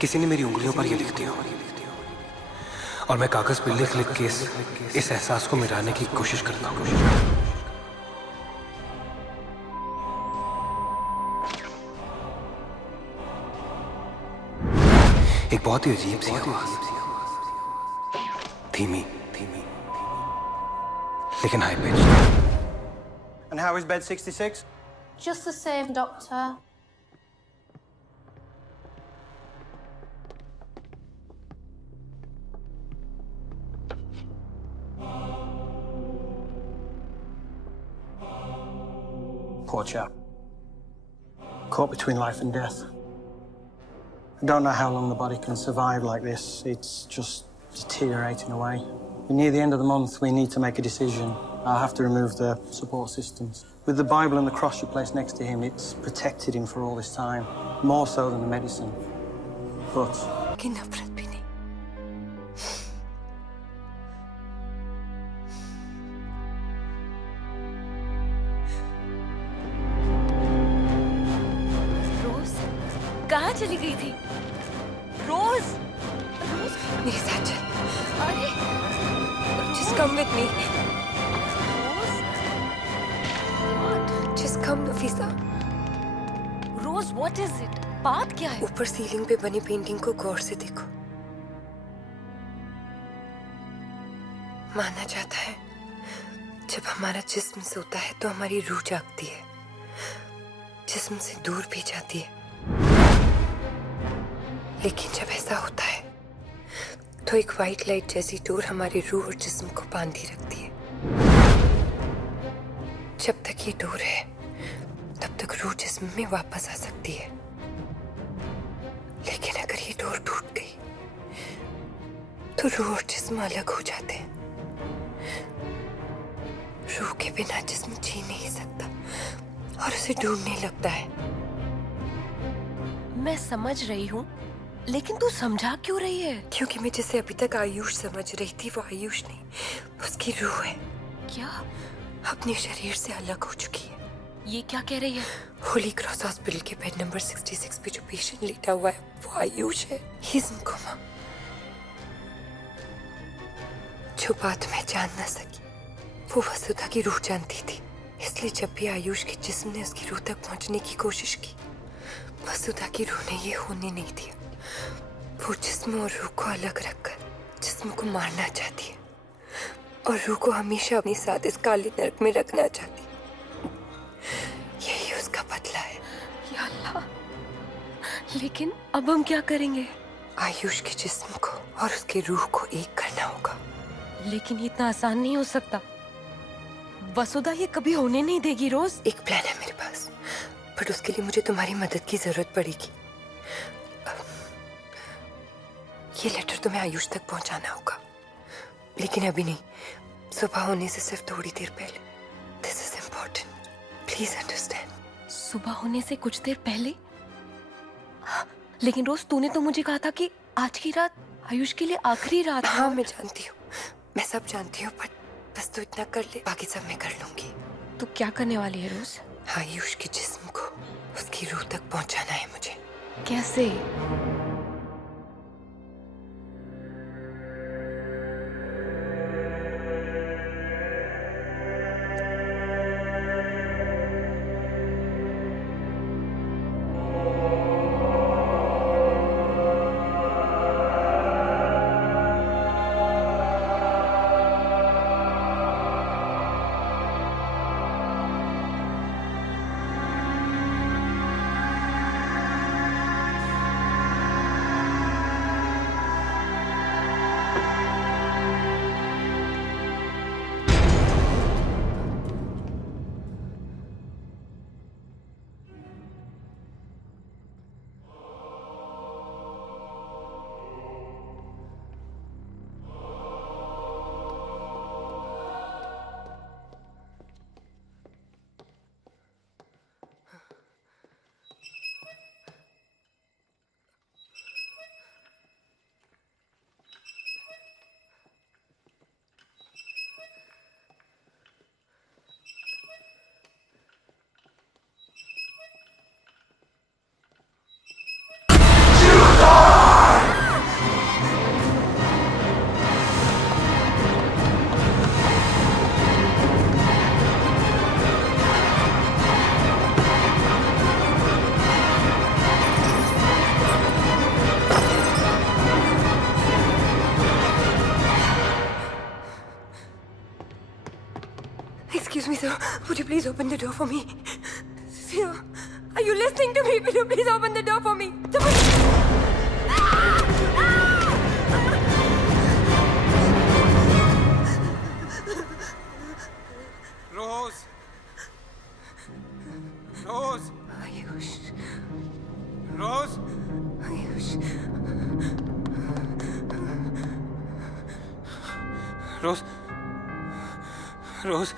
किसी ने मेरी उंगलियों पर ये लिख दिया हो और मैं कागज पर लिख लिख के इस एहसास को मिटाने की कोशिश करता हूँ। एक बहुत ही अजीब सी आवाज, धीमी लेकिन high pitch. And how is bed 66? Just the same, Doctor. Poor chap. Caught between life and death. I don't know how long the body can survive like this. It's just deteriorating away. Near the end of the month, we need to make a decision. I'll have to remove the support systems. With the Bible and the cross you placed next to him, it's protected him for all this time. More so than the medicine. But... कहाँ चली गई थी? रोज मेरे साथ चल। अरे just come with me. Just come, Nafisa. Rose, what is it? बात क्या है? ऊपर सीलिंग पे बनी पेंटिंग को गौर से देखो। माना जाता है जब हमारा जिस्म सोता है तो हमारी रूह जागती है, जिस्म से दूर भी जाती है। लेकिन जब ऐसा होता है तो एक वाइट लाइट जैसी डोर हमारी रूह और जिस्म को बांधी रखती है। जब तक ये डोर है तब तक रूह जिस्म में वापस आ सकती है, लेकिन अगर ये डोर टूट गई तो रूह और जिस्म अलग हो जाते हैं। रूह के बिना जिस्म जी नहीं सकता और उसे ढूंढने लगता है। मैं समझ रही हूँ, लेकिन तू समझा क्यों रही है? क्योंकि मैं जिसे अभी तक आयुष समझ रही थी वो आयुष नहीं, उसकी रूह है। क्या? अपने शरीर से अलग हो चुकी है। ये क्या कह रही है? होली क्रॉस हॉस्पिटल के बेड नंबर 66 पे जो पेशेंट लेटा हुआ है वो आयुष है। He is in coma. जो बात मैं जान ना सकी वो वसुधा की रूह जानती थी, इसलिए जब भी आयुष के जिस्म ने उसकी रूह तक पहुंचने की कोशिश की, वसुधा की रूह ने ये होने नहीं दिया। वो जिस्म और रूह को अलग रखकर जिस्म को मारना चाहती है और रूह को हमेशा अपने साथ इस काले नरक में रखना चाहती है। यही उसका बदला है। या अल्लाह, लेकिन अब हम क्या करेंगे? आयुष के जिस्म को और उसके रूह को एक करना होगा। लेकिन ये इतना आसान नहीं हो सकता। वसुधा ये कभी होने नहीं देगी रोज। एक प्लान है मेरे पास, पर उसके लिए मुझे तुम्हारी मदद की जरूरत पड़ेगी। ये लेटर तुम्हें आयुष तक पहुंचाना होगा, लेकिन अभी नहीं, सुबह होने से सिर्फ थोड़ी देर पहले। This is important, please understand. सुबह होने से कुछ देर पहले? लेकिन रोज तूने तो मुझे कहा था कि आज की रात आयुष के लिए आखिरी रात है। हाँ मैं जानती हूँ, मैं सब जानती हूँ, पर बस तू इतना कर ले, बाकी सब मैं कर लूंगी। तू क्या करने वाली है रोज? आयुष के जिस्म को उसकी रूह तक पहुंचाना है मुझे। कैसे? Excuse me, sir. Would you please open the door for me? Sir, are you listening to me? Will you please open the door for me? Rose! Rose! Ayush. Rose! Ayush. Rose! Rose!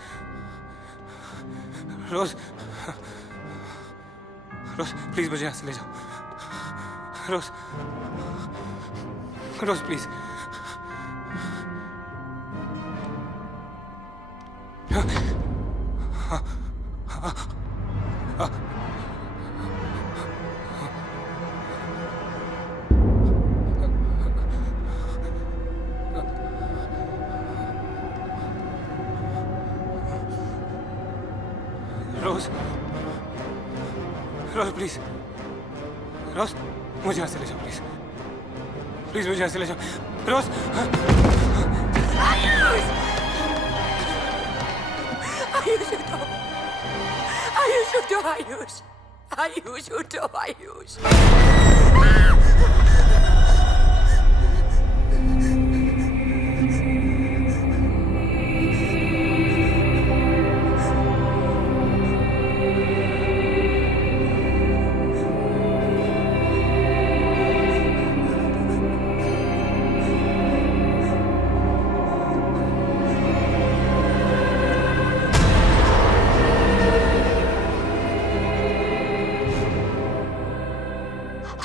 Rose, Rose please मुझे यहाँ से ले जाओ। रोज, Rose please. Rose, Rose please, रोज मुझे यहाँ से ले जाओ प्लीज, प्लीज मुझे यहाँ से ले जाओ। रोज, आयुष, आयुष उठो, आयुष उठो, आयुष, आयुष उठो, आयुष।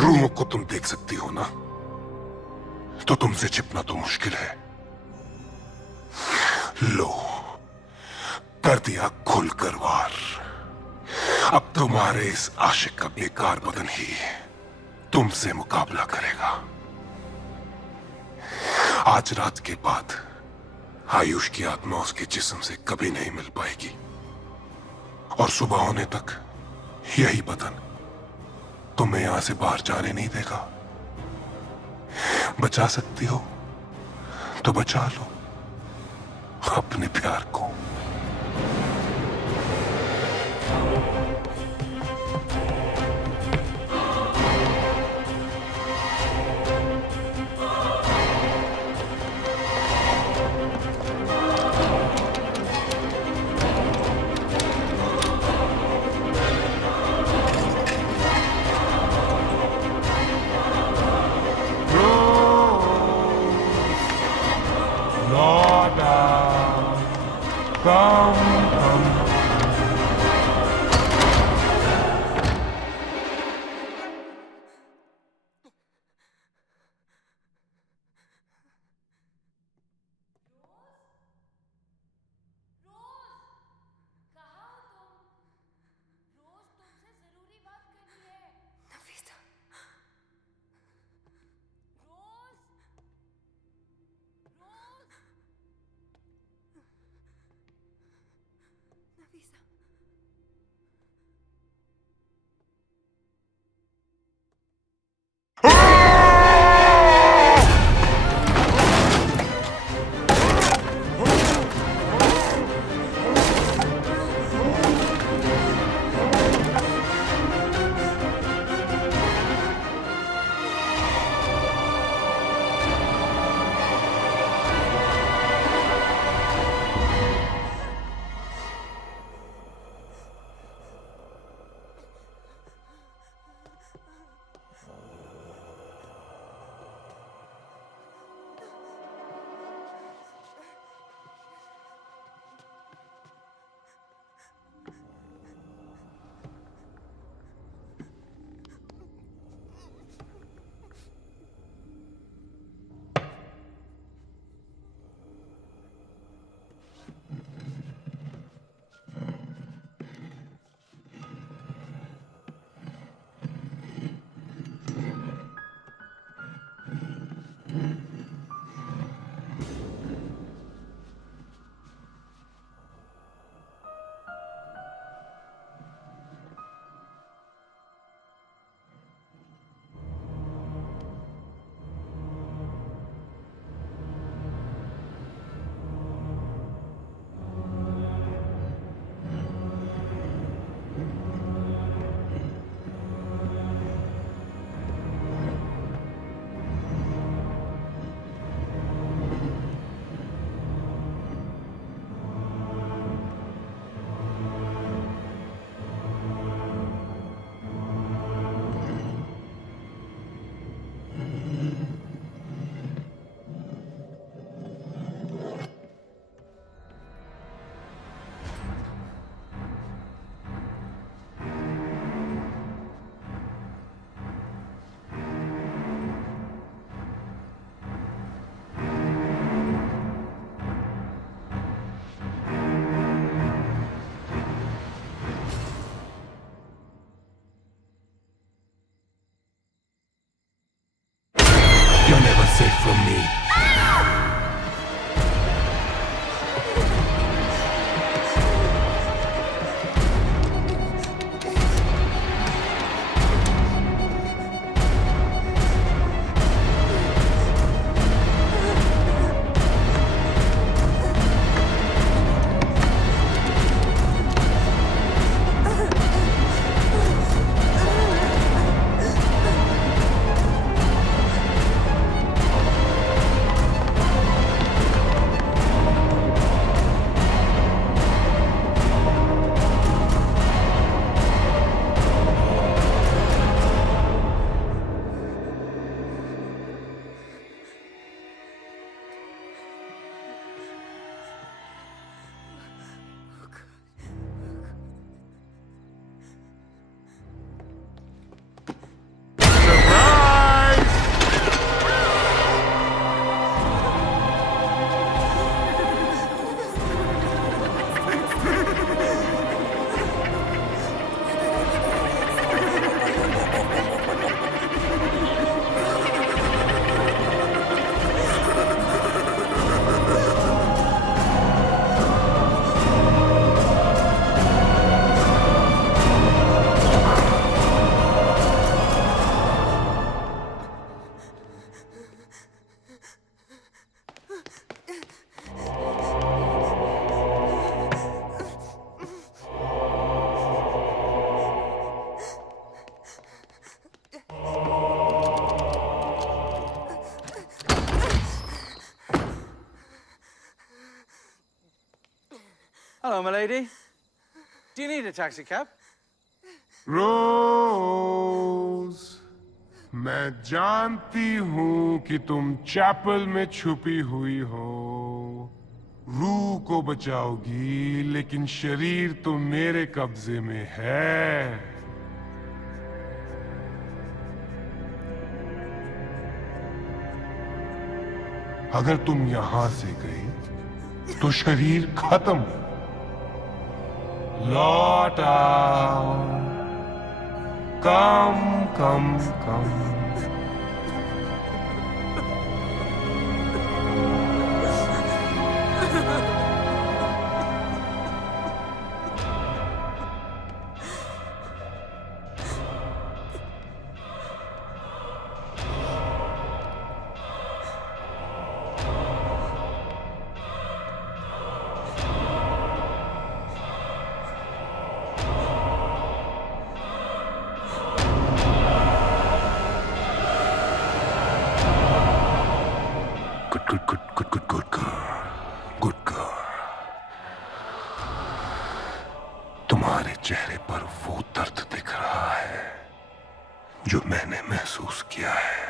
रूहों को तुम देख सकती हो ना, तो तुमसे छिपना तो मुश्किल है। लो, कर दिया खुलकर वार। अब तुम्हारे इस आशिक का बेकार बदन ही तुमसे मुकाबला करेगा। आज रात के बाद आयुष की आत्मा उसके जिस्म से कभी नहीं मिल पाएगी और सुबह होने तक यही बदन तुम्हें यहां से बाहर जाने नहीं देगा। बचा सकती हो तो बचा लो अपने प्यार को। You're never safe from me. Hello, my lady. Do you need a taxi cab? रोज, मैं जानती हूँ कि तुम चैपल में छुपी हुई हो, रूह को बचाओगी, लेकिन शरीर तो मेरे कब्जे में है। अगर तुम यहां से गई तो शरीर खत्म, लौट आओ, कम कम कम। तुम्हारे चेहरे पर वो दर्द दिख रहा है जो मैंने महसूस किया है।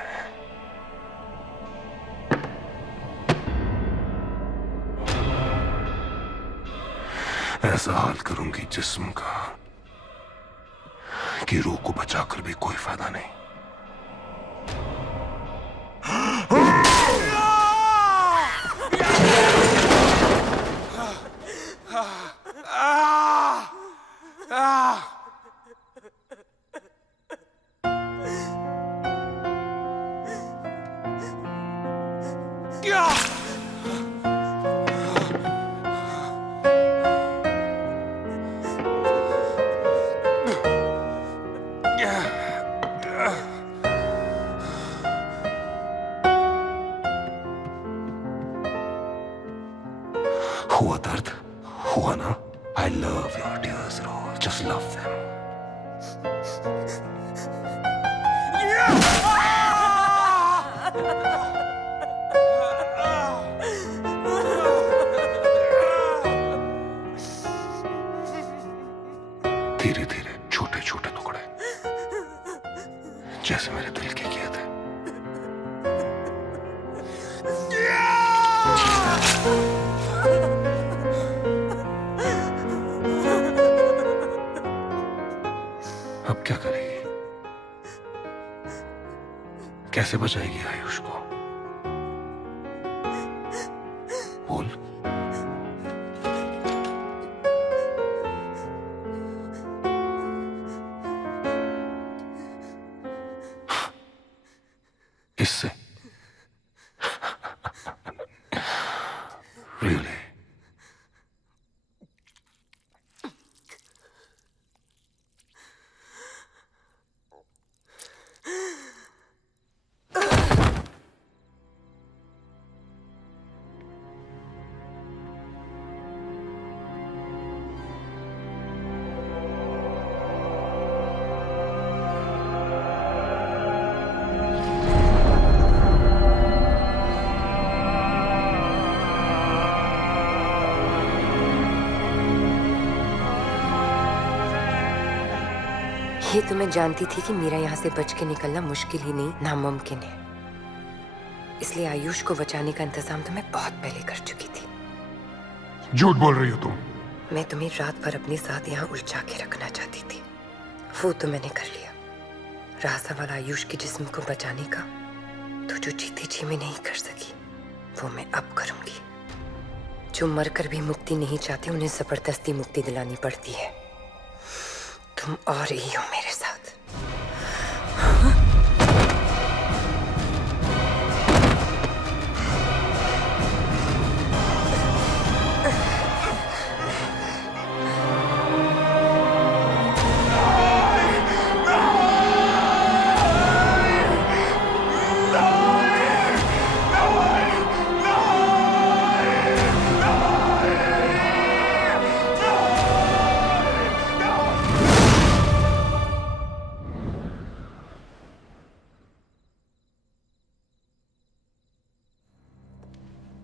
ऐसा हाल करूंगी जिस्म का कि रूह को बचाकर भी कोई फायदा नहीं। हुआ दर्द, हुआ ना? I love your tears, Rose. Just love them. धीरे धीरे, छोटे छोटे टुकड़े, जैसे मेरे दिल के किए थे। अब क्या करेगी? कैसे बचाएगी आयुष को? बोल। किससे? Really? ये तो मैं जानती थी कि मीरा यहाँ से बच के निकलना मुश्किल ही नहीं, नामुमकिन है। इसलिए आयुष को बचाने का इंतजाम तो मैं बहुत पहले कर चुकी थी। झूठ बोल रही हो तुम। मैं तुम्हें रात भर अपने साथ यहाँ उलझा के रखना चाहती थी, वो तो मैंने कर लिया। रहा सवाल आयुष के जिस्म को बचाने का, तो जो जीते जी में नहीं कर सकी वो मैं अब करूंगी। जो मरकर भी मुक्ति नहीं चाहते उन्हें जबरदस्ती मुक्ति दिलानी पड़ती है। तुम और ही हो मेरे साथ।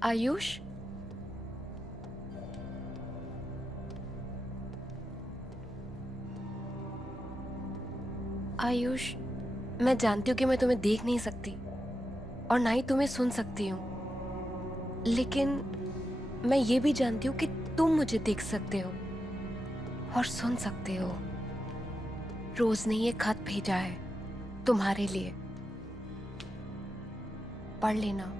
आयुष, आयुष, मैं जानती हूँ कि मैं तुम्हें देख नहीं सकती और ना ही तुम्हें सुन सकती हूँ, लेकिन मैं ये भी जानती हूँ कि तुम मुझे देख सकते हो और सुन सकते हो। रोज ने ये खत भेजा है तुम्हारे लिए, पढ़ लेना।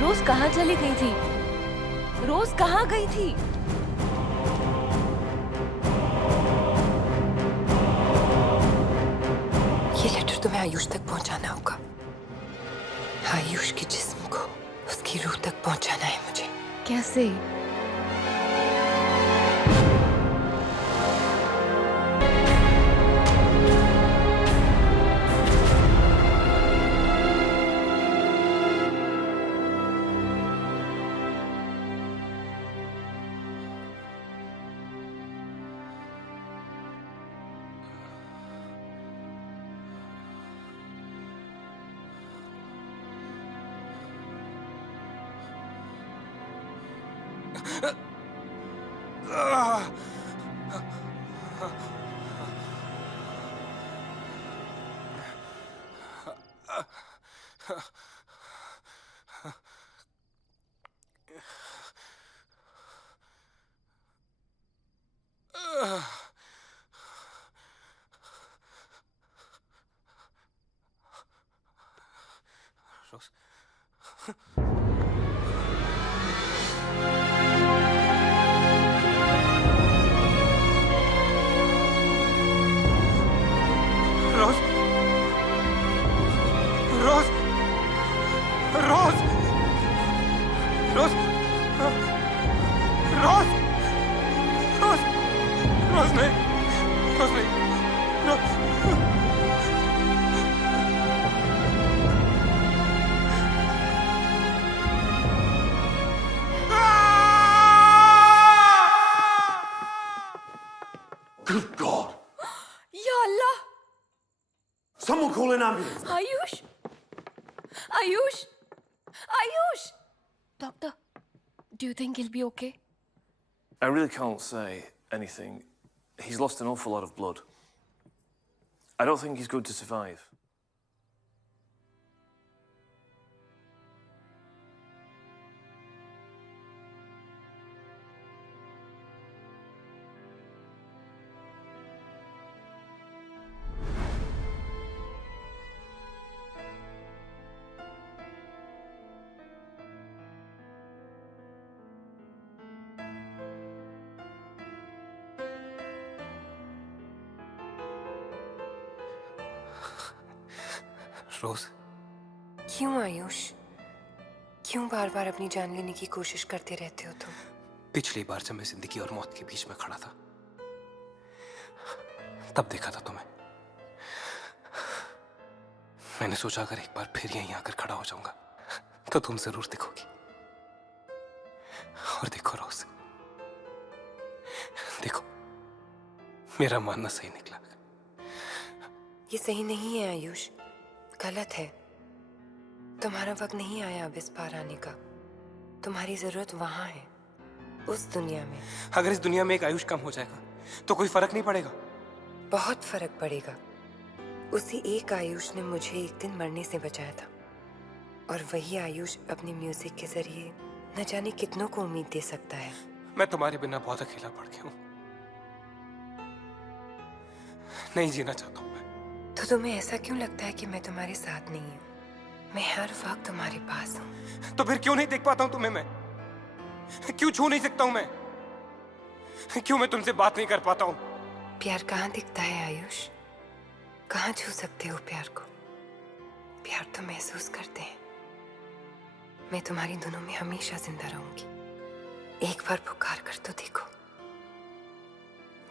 रोज कहाँ चली गई थी? रोज कहाँ गई थी? ये लेटर तुम्हें आयुष तक पहुंचाना होगा। आयुष के जिस्म को उसकी रूह तक पहुंचाना है मुझे। कैसे? Good God! या अल्लाह! Someone call an ambulance! Ayush! Ayush! Ayush! Doctor, do you think he'll be okay? I really can't say anything. He's lost an awful lot of blood. I don't think he's going to survive. रोज, क्यों आयुष? क्यों बार बार अपनी जान लेने की कोशिश करते रहते हो तुम? पिछली बार जब मैं जिंदगी और मौत के बीच में खड़ा था, तब देखा था तुम्हें। मैंने सोचा अगर एक बार फिर यहीं आकर खड़ा हो जाऊंगा तो तुम जरूर दिखोगी। और देखो रोज, देखो, मेरा मानना सही निकला। ये सही नहीं है आयुष, गलत है। तुम्हारा वक्त नहीं आया अब इस पार आने का। तुम्हारी जरूरत वहां है, उस दुनिया में। अगर इस दुनिया में एक आयुष कम हो जाएगा तो कोई फर्क नहीं पड़ेगा? बहुत फर्क पड़ेगा। उसी एक आयुष ने मुझे एक दिन मरने से बचाया था, और वही आयुष अपने म्यूजिक के जरिए न जाने कितनों को उम्मीद दे सकता है। मैं तुम्हारे बिना बहुत अकेला पड़ गया हूँ, नहीं जीना चाहता हूँ मैं। तो तुम्हें ऐसा क्यों लगता है कि मैं तुम्हारे साथ नहीं हूँ? मैं हर वक्त तुम्हारे पास हूँ। तो फिर क्यों नहीं देख पाता हूँ तुम्हें मैं? क्यों छू नहीं सकता हूँ मैं? क्यों मैं तुमसे बात नहीं कर पाता हूँ? प्यार कहाँ दिखता है आयुष? कहाँ छू सकते हो प्यार को? प्यार तो महसूस करते हैं। मैं तुम्हारी धुनों में हमेशा जिंदा रहूंगी। एक बार पुकार कर तो देखो।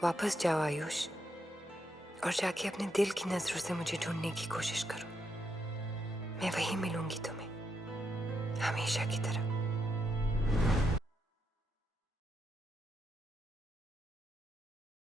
वापस जाओ आयुष, और जाके अपने दिल की नजरों से मुझे ढूंढने की कोशिश करो। मैं वहीं मिलूंगी तुम्हें, हमेशा की तरह।